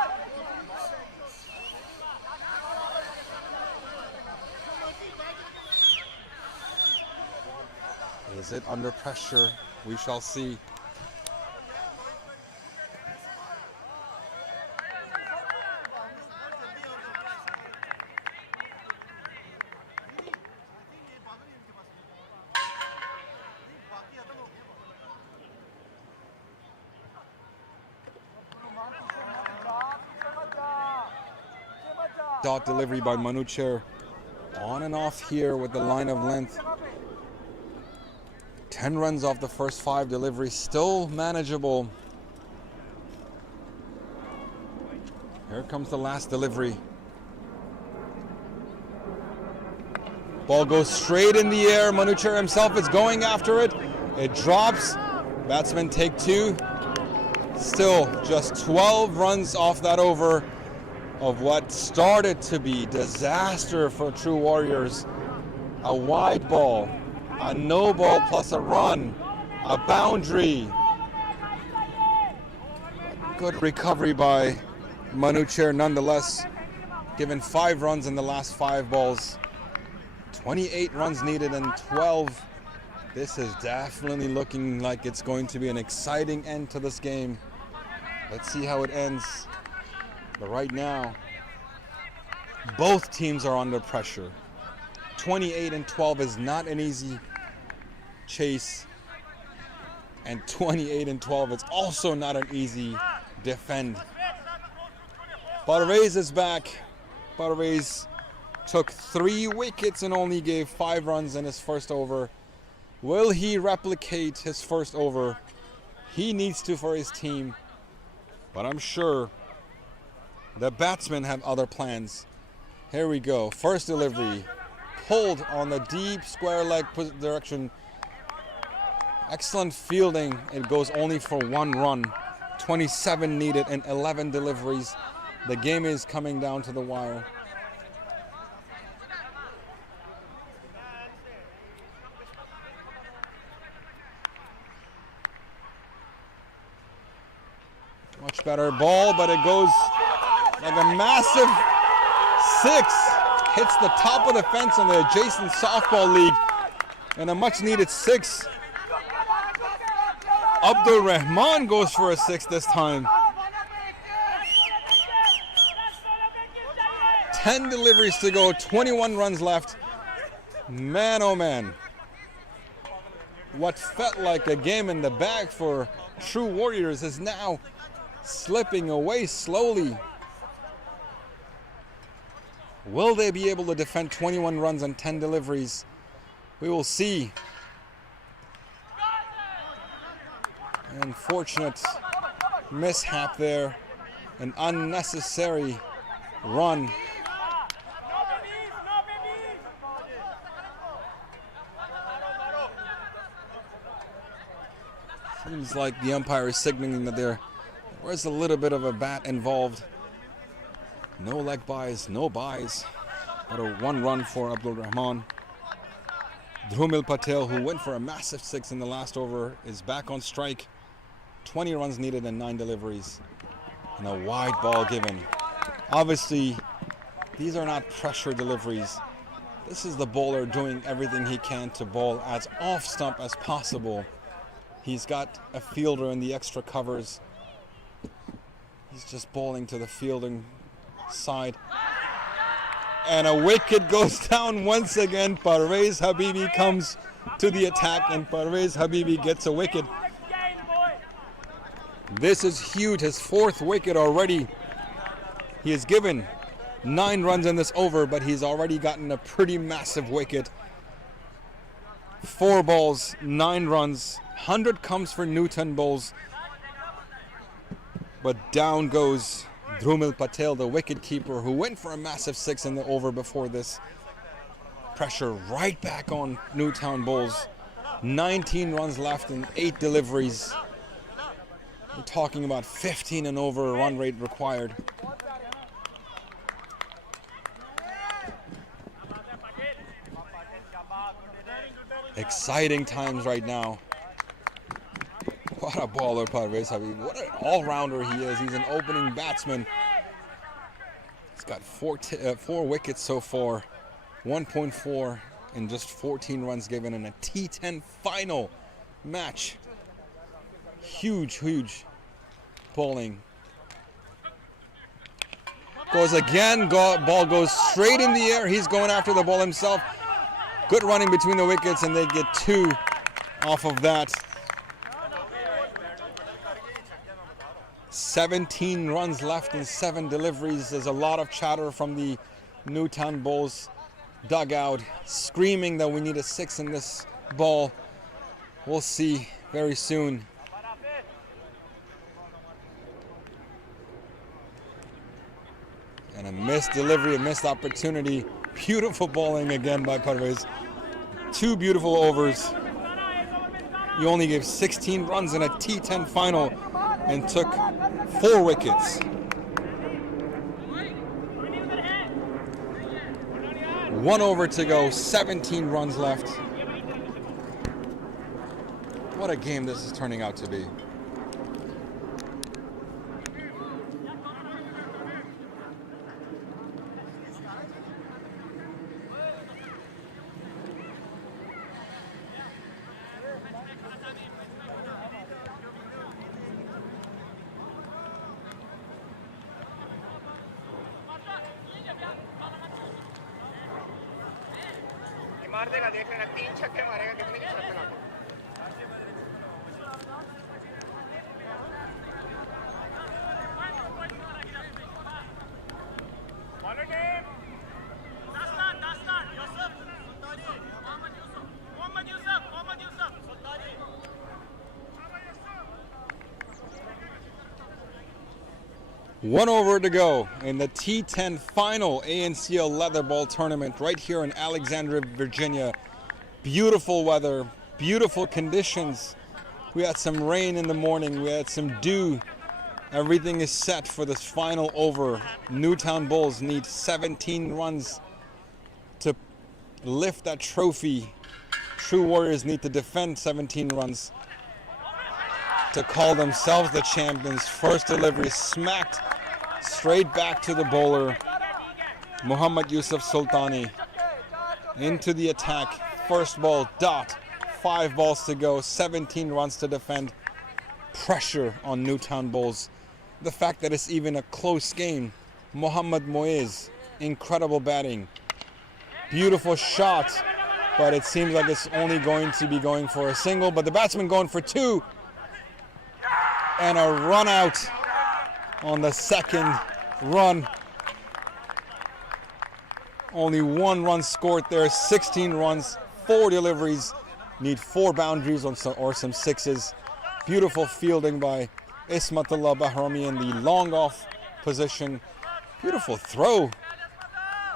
Is it under pressure? We shall see. Dot delivery by Manu Chair. On and off here with the line of length. 10 runs off the first 5 deliveries, still manageable. Here comes the last delivery. Ball goes straight in the air. Manu Chair himself is going after it. It drops. Batsmen take 2. Still just 12 runs off that over of what started to be disaster for True Warriors. A wide ball, a no ball plus a run, a boundary. Good recovery by Manucher nonetheless, given 5 runs in the last 5 balls. 28 runs needed and 12. This is definitely looking like it's going to be an exciting end to this game. Let's see how it ends. But right now, both teams are under pressure. 28 and 12 is not an easy chase. And 28 and 12 is also not an easy defend. Parvez is back. Parvez took 3 wickets and only gave 5 runs in his first over. Will he replicate his first over? He needs to for his team. But I'm sure the batsmen have other plans. Here we go. First delivery. Pulled on the deep square leg direction. Excellent fielding. It goes only for 1 run. 27 needed and 11 deliveries. The game is coming down to the wire. Much better ball, but it goes like a massive 6. Hits the top of the fence on the adjacent softball league. And a much needed 6. Abdul Rahman goes for a 6 this time. 10 deliveries to go, 21 runs left. Man, oh man. What felt like a game in the bag for True Warriors is now slipping away slowly. Will they be able to defend 21 runs and 10 deliveries? We will see. Unfortunate mishap there. An unnecessary run. Seems like the umpire is signaling that there was a little bit of a bat involved. No leg buys, no buys. But a 1 run for Abdul Rahman. Dhrumil Patel, who went for a massive 6 in the last over, is back on strike. 20 runs needed and 9 deliveries. And a wide ball given. Obviously, these are not pressure deliveries. This is the bowler doing everything he can to bowl as off stump as possible. He's got a fielder in the extra covers. He's just bowling to the fielding side. And a wicket goes down once again. Parvez Habibi comes to the attack and Parvez Habibi gets a wicket. This is huge, his 4th wicket already. He has given 9 runs in this over, but he's already gotten a pretty massive wicket. 4 balls, 9 runs. 100 comes for Newtown bowls. But down goes Dhrumil Patel, the wicket keeper, who went for a massive 6 in the over before this. Pressure right back on Newtown bowls. 19 runs left and 8 deliveries. We're talking about 15 and over run rate required. Exciting times right now. What a baller Parvez Habib. What an all-rounder he is. He's an opening batsman. He's got 4 wickets so far. 1.4 in just 14 runs given in a T10 final match. Huge, huge bowling. Goes again. Ball goes straight in the air. He's going after the ball himself. Good running between the wickets, and they get 2 off of that. 17 runs left and 7 deliveries. There's a lot of chatter from the Newtown Bulls dugout, screaming that we need a 6 in this ball. We'll see very soon. And a missed delivery, a missed opportunity. Beautiful bowling again by Parvez. 2 beautiful overs. You only gave 16 runs in a T10 final and took 4 wickets. 1 over to go, 17 runs left. What a game this is turning out to be. मार देगा देख लेना 3 छक्के मारेगा कितने की शर्त लगा One over to go in the T10 final ANCL leather ball tournament right here in Alexandria, Virginia. Beautiful weather, beautiful conditions. We had some rain in the morning, we had some dew. Everything is set for this final over. Newtown Bulls need 17 runs to lift that trophy. True Warriors need to defend 17 runs to call themselves the champions. First delivery smacked straight back to the bowler, Muhammad Yusuf Sultani. Into the attack, first ball, dot. 5 balls to go, 17 runs to defend. Pressure on Newtown Bulls. The fact that it's even a close game. Mohammad Moez, incredible batting. Beautiful shot, but it seems like it's only going to be going for a single, but the batsman going for 2. And a run out on the second run. Only 1 run scored there, 16 runs, 4 deliveries. Need 4 boundaries or some 6s. Beautiful fielding by Ismatullah Bahrami in the long off position. Beautiful throw.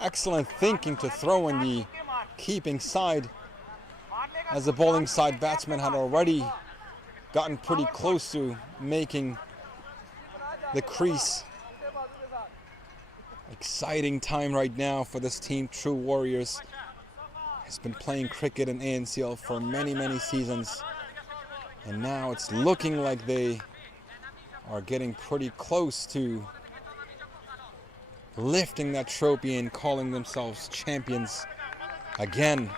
Excellent thinking to throw in the keeping side, as the bowling side batsman had already gotten pretty close to making the crease. Exciting time right now for this team. True Warriors has been playing cricket in ANCL for many, many seasons. And now it's looking like they are getting pretty close to lifting that trophy and calling themselves champions again.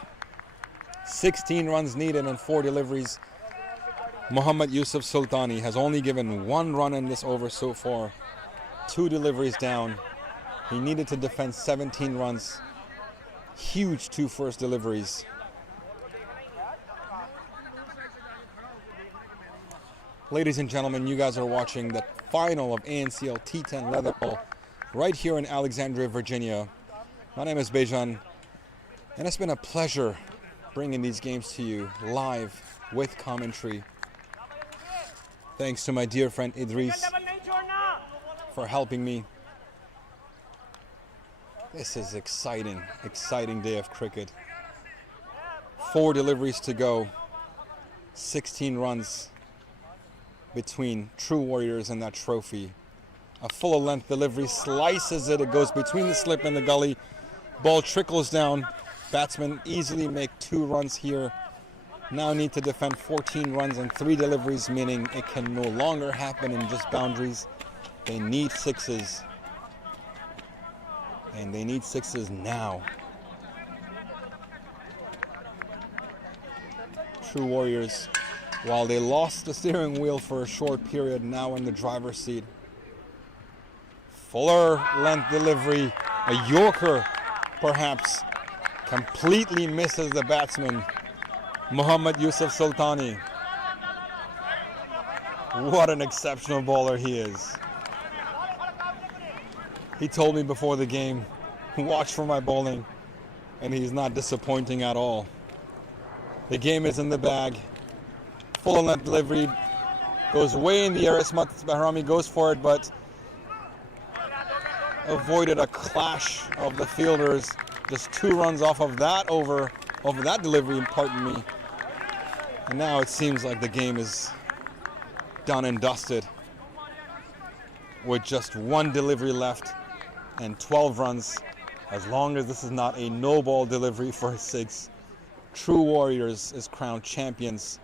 16 runs needed and 4 deliveries. Muhammad Yusuf Sultani has only given 1 run in this over so far. 2 deliveries down. He needed to defend 17 runs. Huge 2 first deliveries. Ladies and gentlemen, you guys are watching the final of ANCL T10 leather ball right here in Alexandria, Virginia. My name is Bejan, and it's been a pleasure bringing these games to you live with commentary. Thanks to my dear friend Idris for helping me. This is exciting, exciting day of cricket. 4 deliveries to go, 16 runs between True Warriors and that trophy. A full length delivery, slices it, it goes between the slip and the gully. Ball trickles down. Batsmen easily make 2 runs here. Now need to defend 14 runs and 3 deliveries, meaning it can no longer happen in just boundaries. They need 6s. And they need 6s now. True Warriors, while they lost the steering wheel for a short period, now in the driver's seat. Fuller length delivery, a Yorker perhaps, completely misses the batsman, Muhammad Yusuf Sultani. What an exceptional bowler he is. He told me before the game, watch for my bowling, and he's not disappointing at all. The game is in the bag. Full length delivery, goes way in the air. Ismat Bahrami goes for it, but avoided a clash of the fielders. Just 2 runs off of that over, off of that delivery, pardon me. And now it seems like the game is done and dusted with just one delivery left and 12 runs. As long as this is not a no-ball delivery for a 6, True Warriors is crowned champions.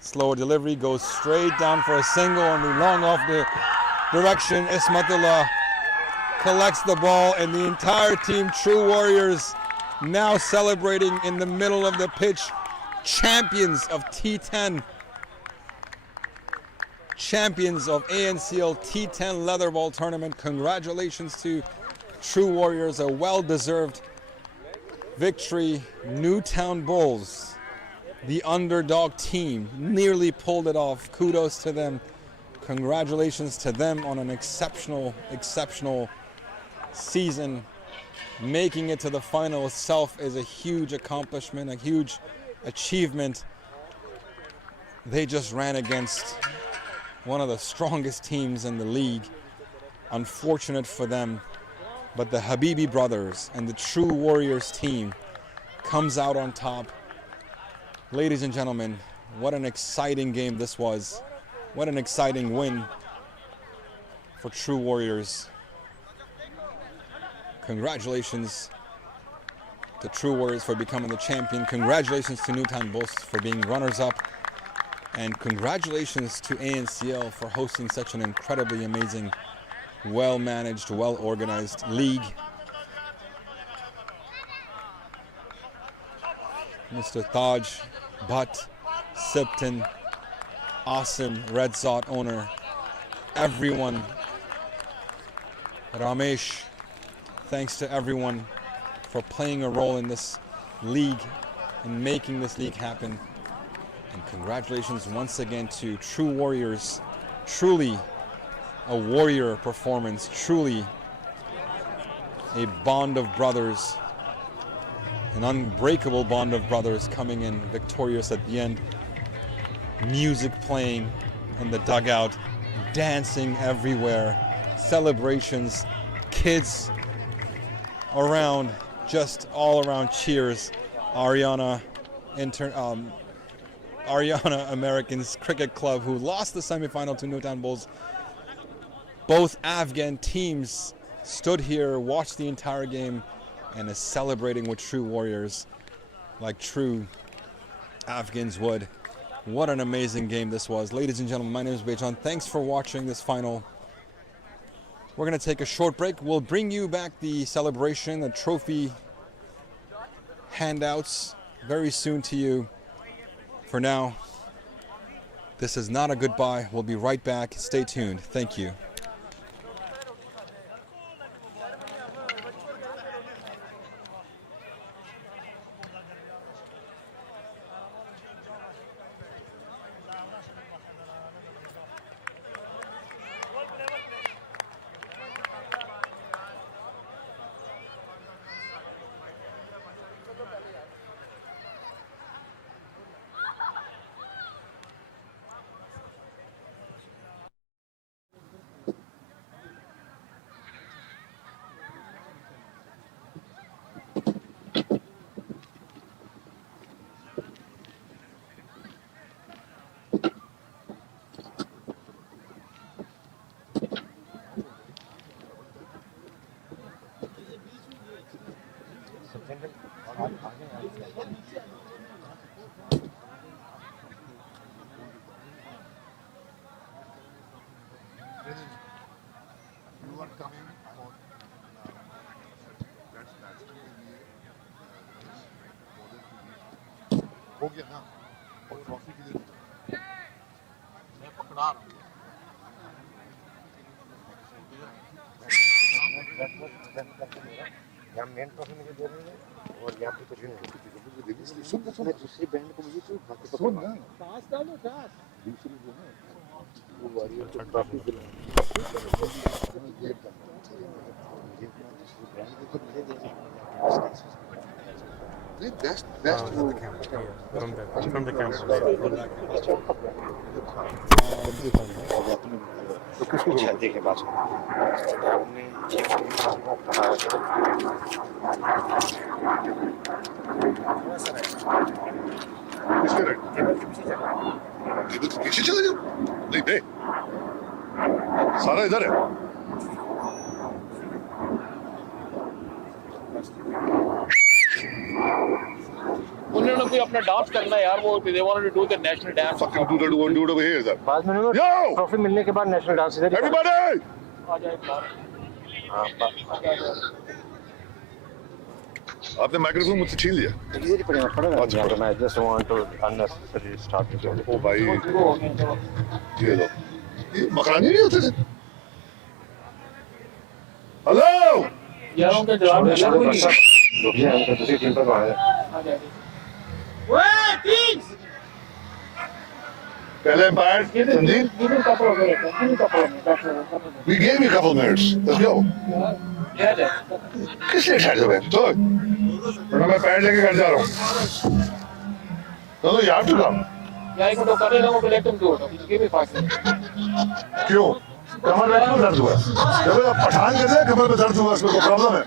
Slower delivery goes straight down for a single on the long off the direction. Ismatullah collects the ball, and the entire team, True Warriors, now celebrating in the middle of the pitch. Champions of T10, champions of ANCL T10 Leatherball Tournament. Congratulations to True Warriors, a well-deserved victory. Newtown Bulls, the underdog team, nearly pulled it off. Kudos to them. Congratulations to them on an exceptional season. Making it to the final itself is a huge accomplishment, a huge achievement. They just ran against one of the strongest teams in the league. Unfortunate for them, but the Habibi brothers and the True Warriors team comes out on top. Ladies and gentlemen, what an exciting game this was. What an exciting win for True Warriors. Congratulations to True Warriors for becoming the champion. Congratulations to Newtown Bulls for being runners-up. And congratulations to ANCL for hosting such an incredibly amazing, well-managed, well-organized league. Mr. Taj, Bhatt, Sipton, Asim, Red Zot owner, everyone, Ramesh, thanks to everyone for playing a role in this league and making this league happen. And congratulations once again to True Warriors. Truly a warrior performance, truly a bond of brothers, an unbreakable bond of brothers coming in victorious at the end. Music playing in the dugout, dancing everywhere, celebrations, kids around, just all around cheers. Ariana Americans Cricket Club, who lost the semifinal to Newtown Bulls. Both Afghan teams stood here, watched the entire game, and is celebrating with True Warriors like true Afghans would. What an amazing game this was. Ladies and gentlemen, my name is Bejan. Thanks for watching this final. We're going to take a short break. We'll bring you back the celebration, the trophy handouts very soon to you. For now, this is not a goodbye. We'll be right back. Stay tuned. Thank you. You are coming for हो गया ना और trophy के लिए मैं पकड़ा रहा हूँ यहाँ मेन ट्रॉफी मुझे दे रहे हैं और यहाँ पे कुछ नहीं सुन दूसरी बैंड को मुझे सुन ना टास डालो टास दूसरी जो है वो warrior trophy That's from the camera. देखे बात आपने किसके राइट? टेबल के पीछे चले जाओ। नहीं बे, सारा इधर है। उन्होंने कोई अपना डांस करना यार, वो they wanted to do the national dance. Fucking do it over here, sir. बाद में Yo! ट्रॉफी मिलने के बाद नेशनल डांस इधर Everybody! आ जाए बाहर। आपने माइक्रोफोन मुझसे छीन लिया। इधर ही पड़ेगा पड़ेगा अच्छा, पड़ेगा। मैं just want to unnecessary start to ओ भाई, ये लो। ये मकानी नहीं होते थे। हेलो! यार उनका जवाब मिला कोई नहीं। ये हमको दूसरी टीम पर आया आ जाए। पहले umpire Sandeep, Give him couple of minutes. Give him couple of minutes. we gave you a couple minutes. Let's go. Yeah, yeah. किसने साइड से बैठ? तो, वरना मैं पैड लेके घर जा रहा हूँ। No, you have to come. Yeah, if you करे लोगों को let him do it. Give me 5 minutes. क्यों? कमर में क्यों दर्द हुआ? जब आप पठान कहते हैं कमर में दर्द हुआ, इसमें कोई प्रॉब्लम है?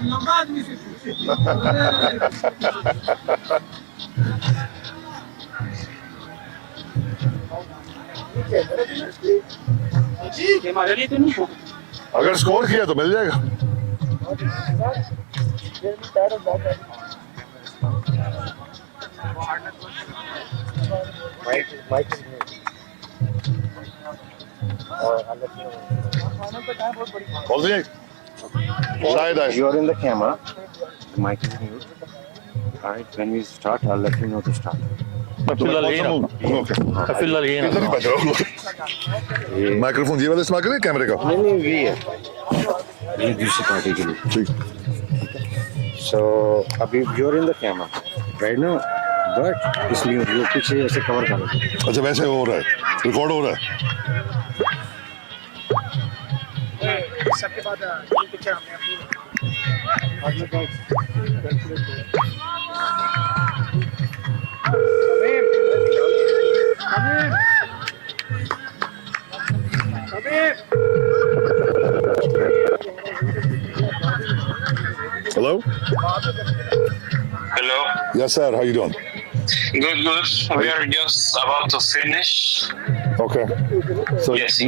अगर स्कोर किया तो मिल जाएगा। बोल दिए शायद आए। You are in the camera. The mic is mute. All right. When we start, I'll let you know to start. Microphone ये वाला इस्तेमाल करें कैमरे का? नहीं ये है। ये दूसरी पार्टी के लिए। ठीक। So अभी you are in the camera right now, but इसलिए वो पीछे ऐसे कवर कर रहे हैं। अच्छा वैसे हो रहा है, रिकॉर्ड हो रहा है। सबके बाद पिक्चर हमने Hello? Hello. Yes sir, how you doing? Good, good. We are just about to finish. Okay. So Yes.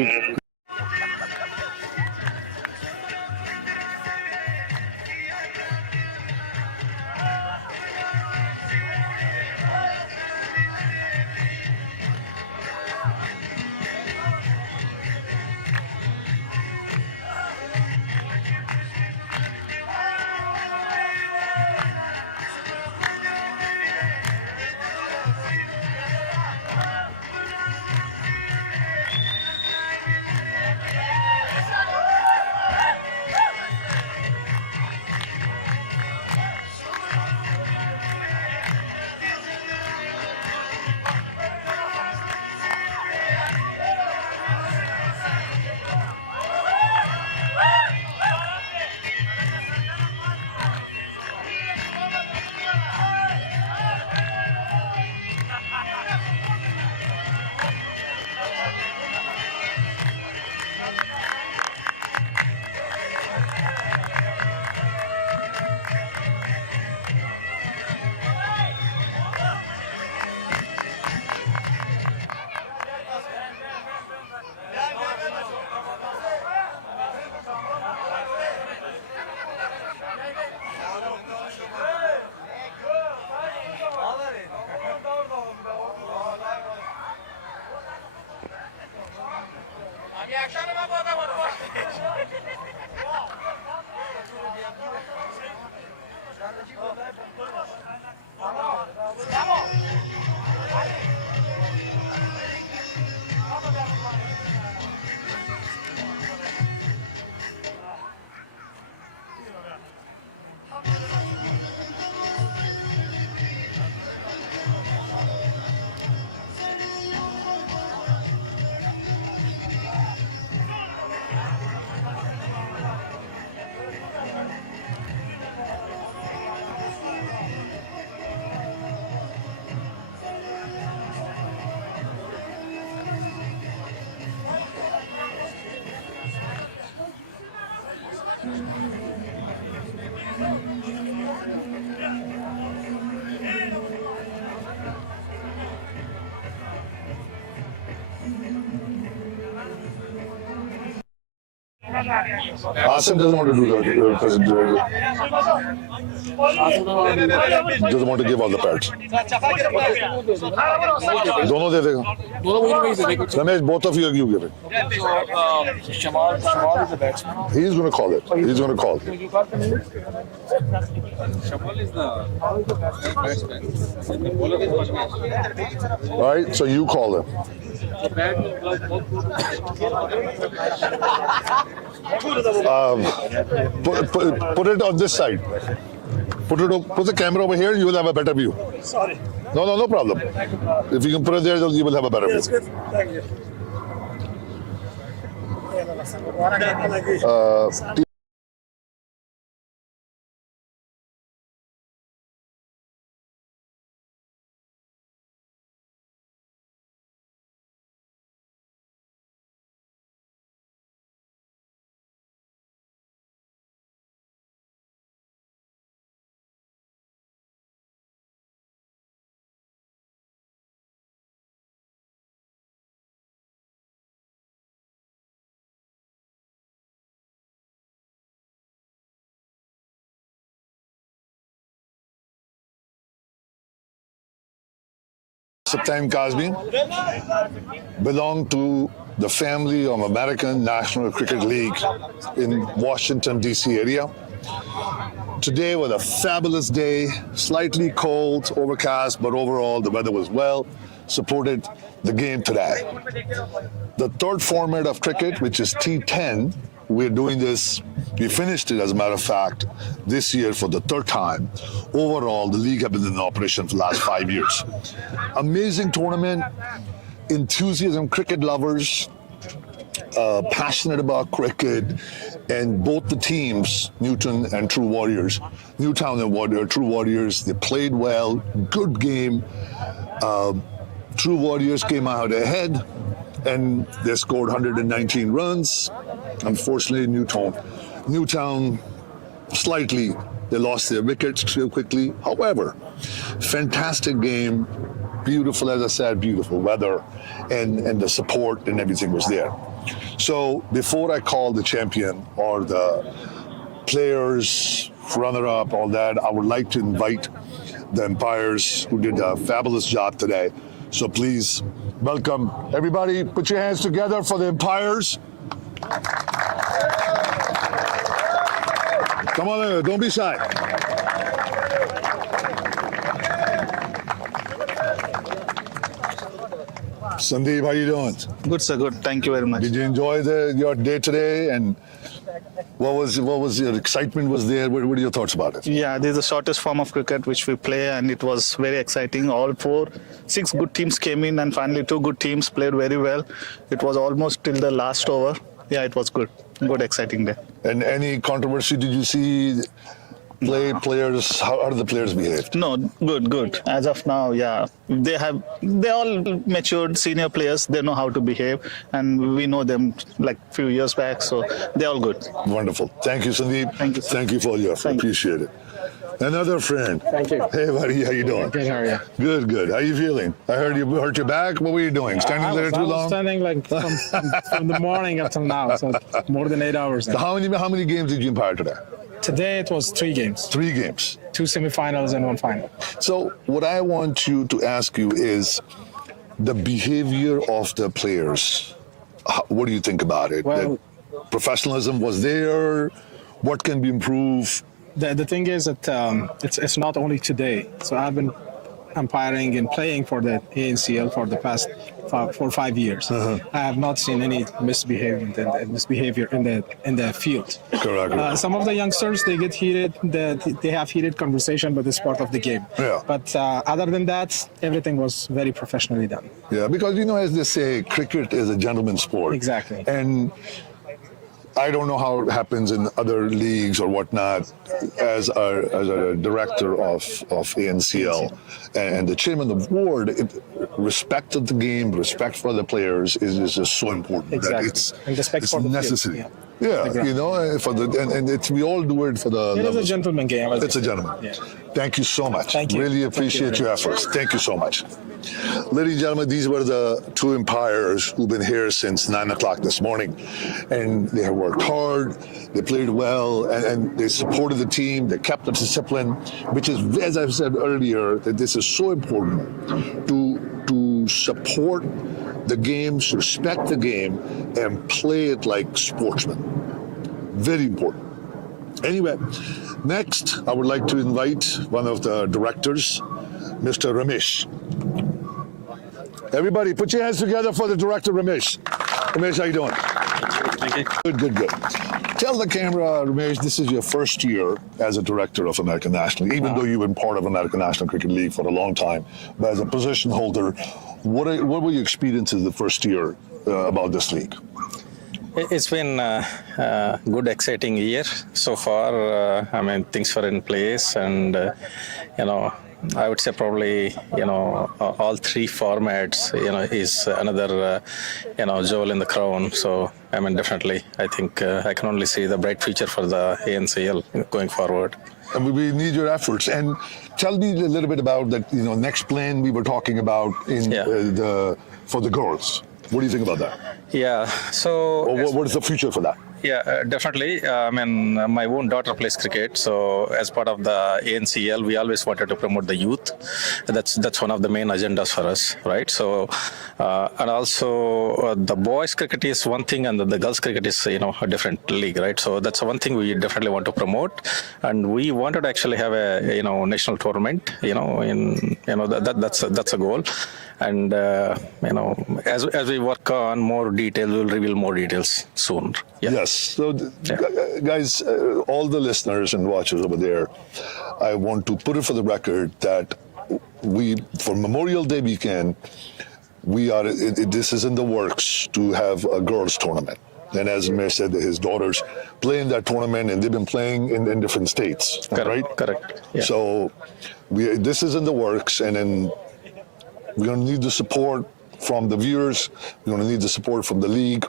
Asim doesn't want to do that. Doesn't want to give all the pads. दोनों दे देगा. Ramesh, both of you give it. Shamal is the batsman. He's going to call it. He's going to call it. Shamal is the batsman. The bowler is batsman. All right, so you call him. Put it on this side. Put the camera over here. You will have a better view. Sorry. No problem. If you can put it there, you will have a better view. That's good. Thank you. Septem Kazmi belonged to the family of American National Cricket League in Washington, D.C. area. Today was a fabulous day, slightly cold, overcast, but overall the weather was well, supported the game today. The third format of cricket, which is T10, we're doing this, we finished it as a matter of fact this year for the third time. Overall, the league has been in operation for the last 5 years. Amazing tournament, enthusiasm, cricket lovers, passionate about cricket, and both the teams, Newtown and True Warriors, Newtown and True Warriors, they played well, good game. True Warriors came out ahead and they scored 119 runs. Unfortunately, Newtown slightly, they lost their wickets real quickly. However, fantastic game, beautiful, as I said, beautiful weather, and the support and everything was there. So before I call the champion or the players, runner-up, all that, I would like to invite the umpires who did a fabulous job today. So please welcome everybody. Put your hands together for the umpires. Come on, don't be shy. Sandeep, how you doing? Good, sir. Good. Thank you very much. Did you enjoy your day today? And what was your excitement was there? What are your thoughts about it? Yeah, this is the shortest form of cricket which we play, and it was very exciting. All 6 good teams came in, and finally 2 good teams played very well. It was almost till the last over. Yeah, it was good. Good, exciting day. And any controversy did you see? Players, how did the players behave? No, good. As of now, yeah, they all matured senior players. They know how to behave, and we know them like few years back, so they're all good. Wonderful. Thank you, Sandeep. Thank you, sir. Thank you for your effort. Appreciate it. Another friend. Thank you. Hey, buddy, how you doing? Good, how are you? Good. How you feeling? I heard you hurt your back. What were you doing? Standing there too long? I was standing like from the morning until now, so more than 8 hours now. So how many games did you umpire today? Today it was 3 games. 3 games. 2 semifinals and 1 final. So what I want you to ask you is the behavior of the players. What do you think about it? Well, that professionalism was there. What can be improved? The thing is that it's not only today. So I've been umpiring and playing for the ANCL for the past 4 or 5 years. I have not seen any misbehavior in the field. Correct. Some of the youngsters, they get heated. They have heated conversation, but it's part of the game. Yeah. But other than that, everything was very professionally done. Yeah, because as they say, cricket is a gentleman's sport. Exactly. And I don't know how it happens in other leagues or whatnot. As a director of ANCL and the chairman of the board, respect of the game, respect for the players is just so important. Exactly. That And respect it's for the field, necessary. yeah. Yeah, The ground. you know, for the and it's we all do it for the. It is a love of- gentleman game. It's a gentleman. Yeah. Thank you so much. Thank you. Really Thank you appreciate very your much. efforts. Thank you so much. Ladies and gentlemen, these were the two umpires who've been here since 9 o'clock this morning. And they have worked hard, they played well, and they supported the team, they kept the discipline, which is, as I've said earlier, that this is so important to support the games, respect the game, and play it like sportsmen. Very important. Anyway, next, I would like to invite one of the directors, Mr. Ramesh. Everybody, put your hands together for the director, Ramesh. Ramesh, how you doing? Thank you. Good. Tell the camera, Ramesh, this is your first year as a director of American National League, even though you've been part of American National Cricket League for a long time. But as a position holder, what were your experiences the first year about this league? It's been a good, exciting year so far. I mean, things were in place, and I would say probably all three formats is another jewel in the crown. So I mean, definitely, I think I can only see the bright future for the ANCL going forward. And we need your efforts. And tell me a little bit about that. Next plan we were talking about in for the girls. What do you think about that? Yeah. So what is the future for that? Yeah, definitely. I mean, my own daughter plays cricket, so as part of the ANCL, we always wanted to promote the youth. That's one of the main agendas for us, right? So, and also the boys' cricket is one thing, and the girls' cricket is a different league, right? So that's one thing we definitely want to promote, and we wanted to actually have a national tournament. That's a goal. And as we work on more details, we'll reveal more details soon. Yeah. Yes. So, guys, all the listeners and watchers over there, I want to put it for the record that for Memorial Day weekend, this is in the works to have a girls' tournament. And as Mayor said, his daughters play in that tournament, and they've been playing in different states, right? Correct. Yeah. So, this is in the works, and then we're going to need the support from the viewers. We're going to need the support from the league.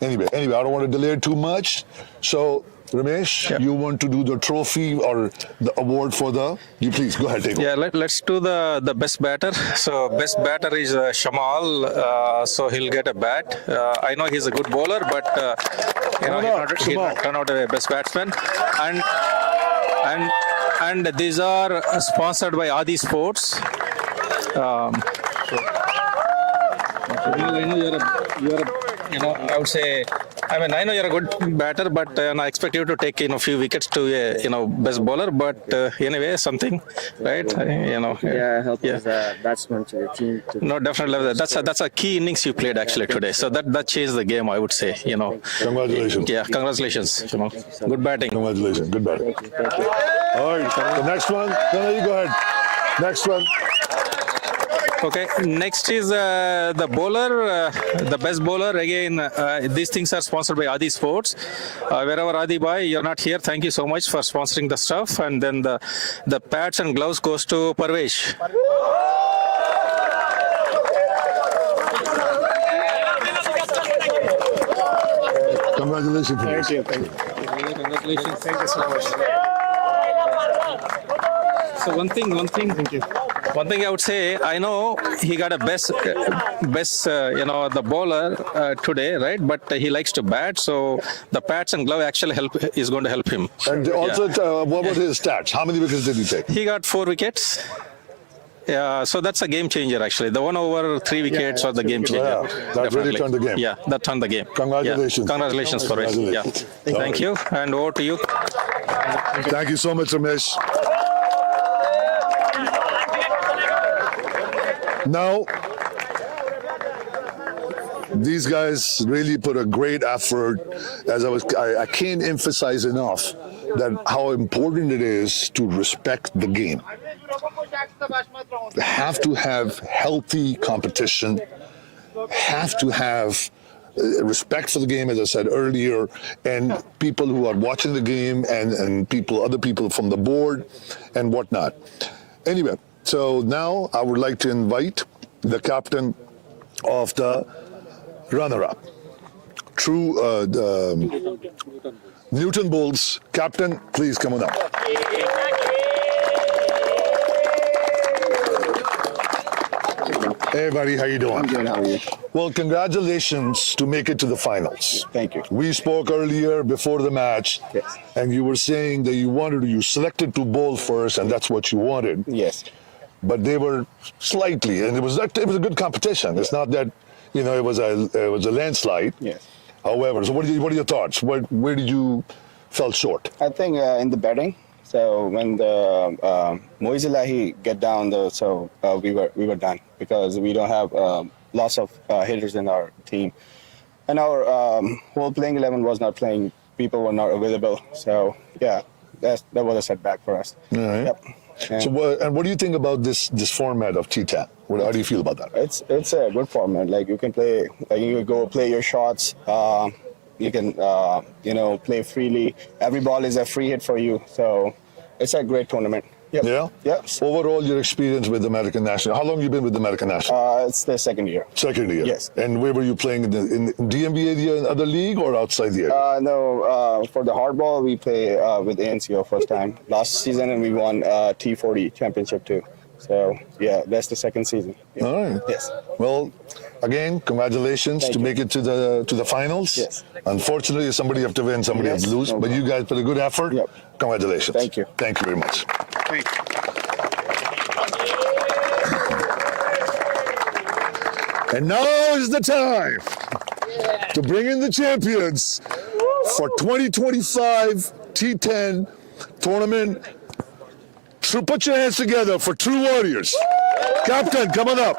Anyway, I don't want to delay it too much. So, Ramesh, you want to do the trophy or the award for you please go ahead, take Yeah, let's do the best batter. So best batter is Shamal. So he'll get a bat. I know he's a good bowler, but he'll not turn out a best batsman. And these are sponsored by Adi Sports. I would say, I mean, I know you're a good batter, but I expect you to take a few wickets to a best bowler. But anyway, something, right? Help as a batsman to the team. No, definitely. That's a key innings you played actually today. So that changed the game, I would say. Congratulations. Yeah, congratulations. Good batting. Congratulations. Good batting. Thank you. All right, the next one. No, you go ahead. Next one. Okay, next is the bowler, the best bowler. Again, these things are sponsored by Adi Sports. Wherever Adi bhai, you're not here, thank you so much for sponsoring the stuff. And then the pads and gloves goes to Parvesh. Congratulations. Thank you. Congratulations. Thank you so much. So one thing. Thank you. One thing I would say, I know he got a best, the bowler today, right? But he likes to bat, so the pads and glove actually is going to help him. And also, what were his stats? How many wickets did he take? He got 4 wickets. Yeah, so that's a game changer actually. The 1 over 3 wickets was the game changer. Yeah, that really turned the game. Yeah, that turned the game. Congratulations. Yeah. Congratulations for it. Yeah. Thank you, and over to you. Thank you so much, Ramesh. Now, these guys really put a great effort. I can't emphasize enough that how important it is to respect the game. Have to have healthy competition. Have to have respect for the game, as I said earlier, and people who are watching the game and other people from the board and whatnot. Anyway. So now I would like to invite the captain of the runner-up. True Newton Bulls captain, please come on up. Hey buddy, how you doing? I'm good. How are you? Well, congratulations to make it to the finals. Thank you. We spoke earlier before the match, Yes. and you were saying that you selected to bowl first, and that's what you wanted. Yes. But they were slightly, and it was a good competition. It's not that it was a landslide. Yes. However, so what are your thoughts? Where did you fell short? I think in the batting. So when the Moiz Ilahi get down, we were done because we don't have lots of hitters in our team, and our whole playing 11 was not playing. People were not available. So yeah, that was a setback for us. All right. Yep. So what do you think about this format of T10? How do you feel about that? It's a good format. Like you can play, like you can go play your shots. You can play freely. Every ball is a free hit for you. So it's a great tournament. Yep. Yeah? Yeah. Overall, your experience with the American National, how long have you been with the American National? It's the second year. Second year? Yes. And where were you playing, in DMV area, in other league, or outside the area? No, for the hardball, we play with ANCL first time last season, and we won T40 championship too. So, yeah, that's the second season. Yeah. All right. Yes. Well, again, congratulations to make it to the finals. Yes. Unfortunately, somebody have to win, somebody have to lose, but you guys put a good effort. Yep. Congratulations. Thank you. Thank you very much. Thank you. And now is the time to bring in the champions for 2025 T10 tournament. So put your hands together for True Warriors. Captain, come on up.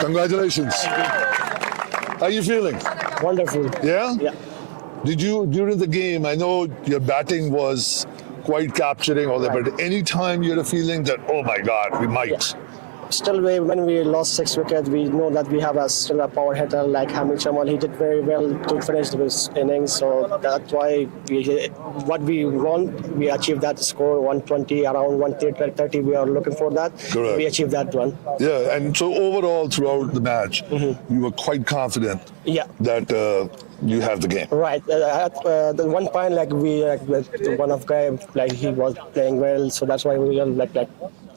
Congratulations. How are you feeling? Wonderful. Yeah? Yeah. Did you, during the game, I know your batting was quite capturing all that, but any time you had a feeling that, oh my God, we might. Yeah. Still, when we lost 6 wickets, we know that we have still a power hitter like Hamid Jamal. He did very well to finish this innings, so that's why what we want, we achieved that score 120, around 130. We are looking for that. Correct. We achieved that one. Yeah, and so overall throughout the match, you were quite confident that you have the game. Right. At the one point, one of guy, he was playing well, so that's why we were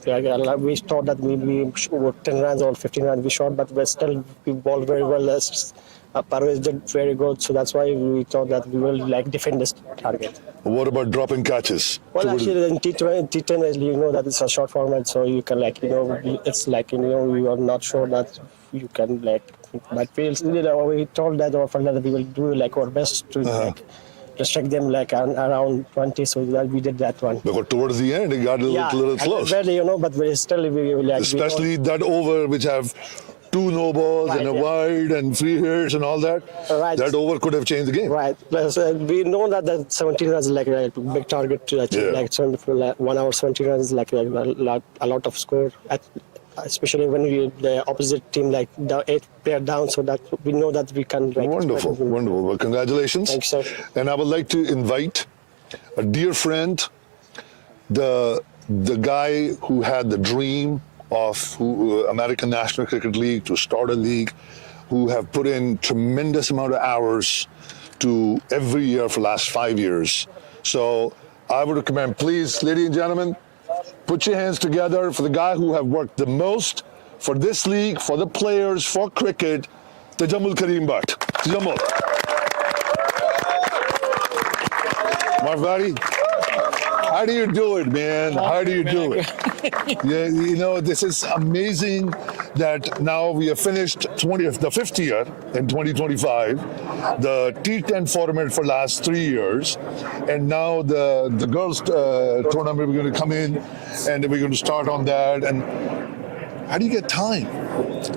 we thought that maybe 10 runs or 15 runs we shot, but we bowled very well. Parvez did very good, so that's why we thought that we will defend this target. What about dropping catches? Well, actually, in T10, you know that it's a short format, so you can it's we are not sure that you can but we told that that we will do our best to restrict them around 20, so that we did that one. Because towards the end, it got a little close. Barely, but we still especially that over which have 2 no balls and a wide and 3 hits and all that. Right. That over could have changed the game. Right. Plus, we know that 17 runs is a big target to achieve. 1 hour 17 runs is a lot of score. Especially when the opposite team 8 player down, so that we know that we can. Wonderful. Well, congratulations. Thanks, sir. And I would like to invite a dear friend, the guy who had the dream of American National Cricket League to start a league, who have put in tremendous amount of hours to every year for the last 5 years. So I would recommend, please, ladies and gentlemen, put your hands together for the guy who have worked the most for this league, for the players, for cricket, Tajamul Kareem Bhatt. Tajamul. Marvari, how do you do it, man? How do you do it? Yeah, this is amazing that now we have finished the 5th year in 2025, the T10 format for last 3 years, and now the girls tournament, we're going to come in and we're going to start on that. And how do you get time?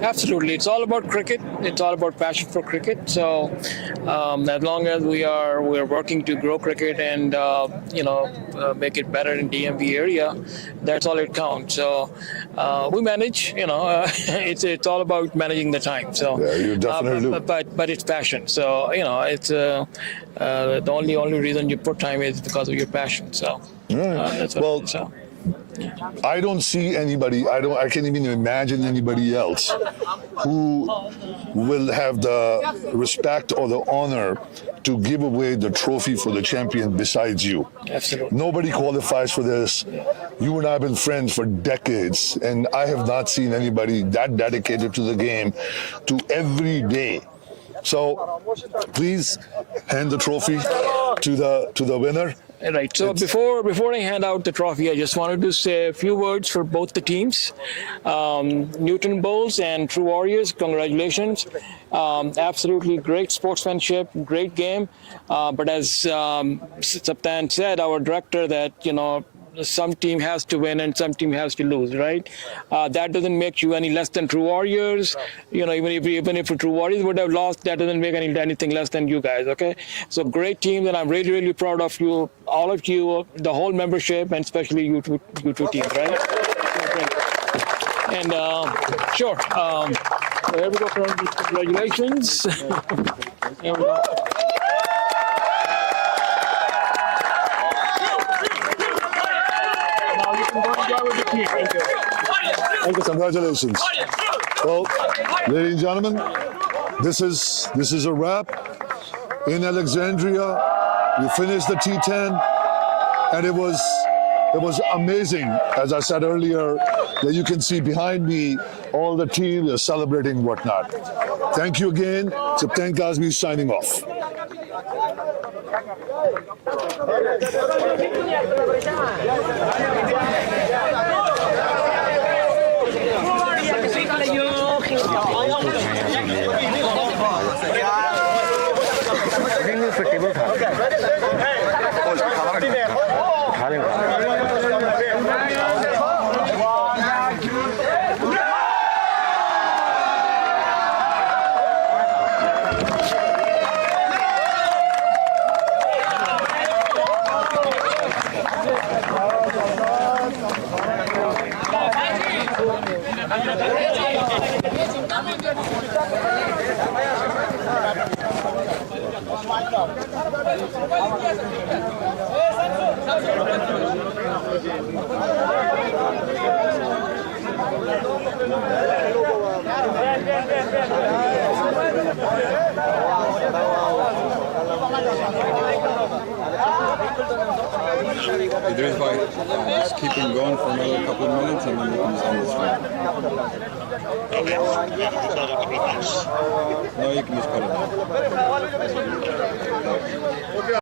Absolutely, it's all about cricket. It's all about passion for cricket. So, as long as we're working to grow cricket and make it better in DMV area, that's all it counts. So, we manage. It's all about managing the time. So, Yeah, you definitely do. But it's passion. So, it's the only reason you put time is because of your passion. So, that's what Well, it is. So. I don't see anybody, I can't even imagine anybody else who will have the respect or the honor to give away the trophy for the champion besides you. Absolutely. Nobody qualifies for this. You and I have been friends for decades, and I have not seen anybody that dedicated to the game to every day. So please hand the trophy to the winner. Right. So before I hand out the trophy, I just wanted to say a few words for both the teams. Newton Bulls and True Warriors, congratulations. Absolutely great sportsmanship, great game. But as Saptan said, our director, that some team has to win and some team has to lose, right? That doesn't make you any less than True Warriors. Even if True Warriors would have lost, that doesn't make anything less than you guys, okay? So great teams, and I'm really, really proud of you, all of you, the whole membership, and especially you two teams, right? And sure, so here we go, congratulations. Here we go. Thank you. Congratulations. Well, ladies and gentlemen, this is a wrap. In Alexandria, we finished the T10, and it was amazing. As I said earlier, that you can see behind me, all the team is celebrating whatnot. Thank you again. Saptan Kazmi signing off. Idris bhai, just keep him going for another couple of minutes and then we can just end this one. No, you can just cut it down.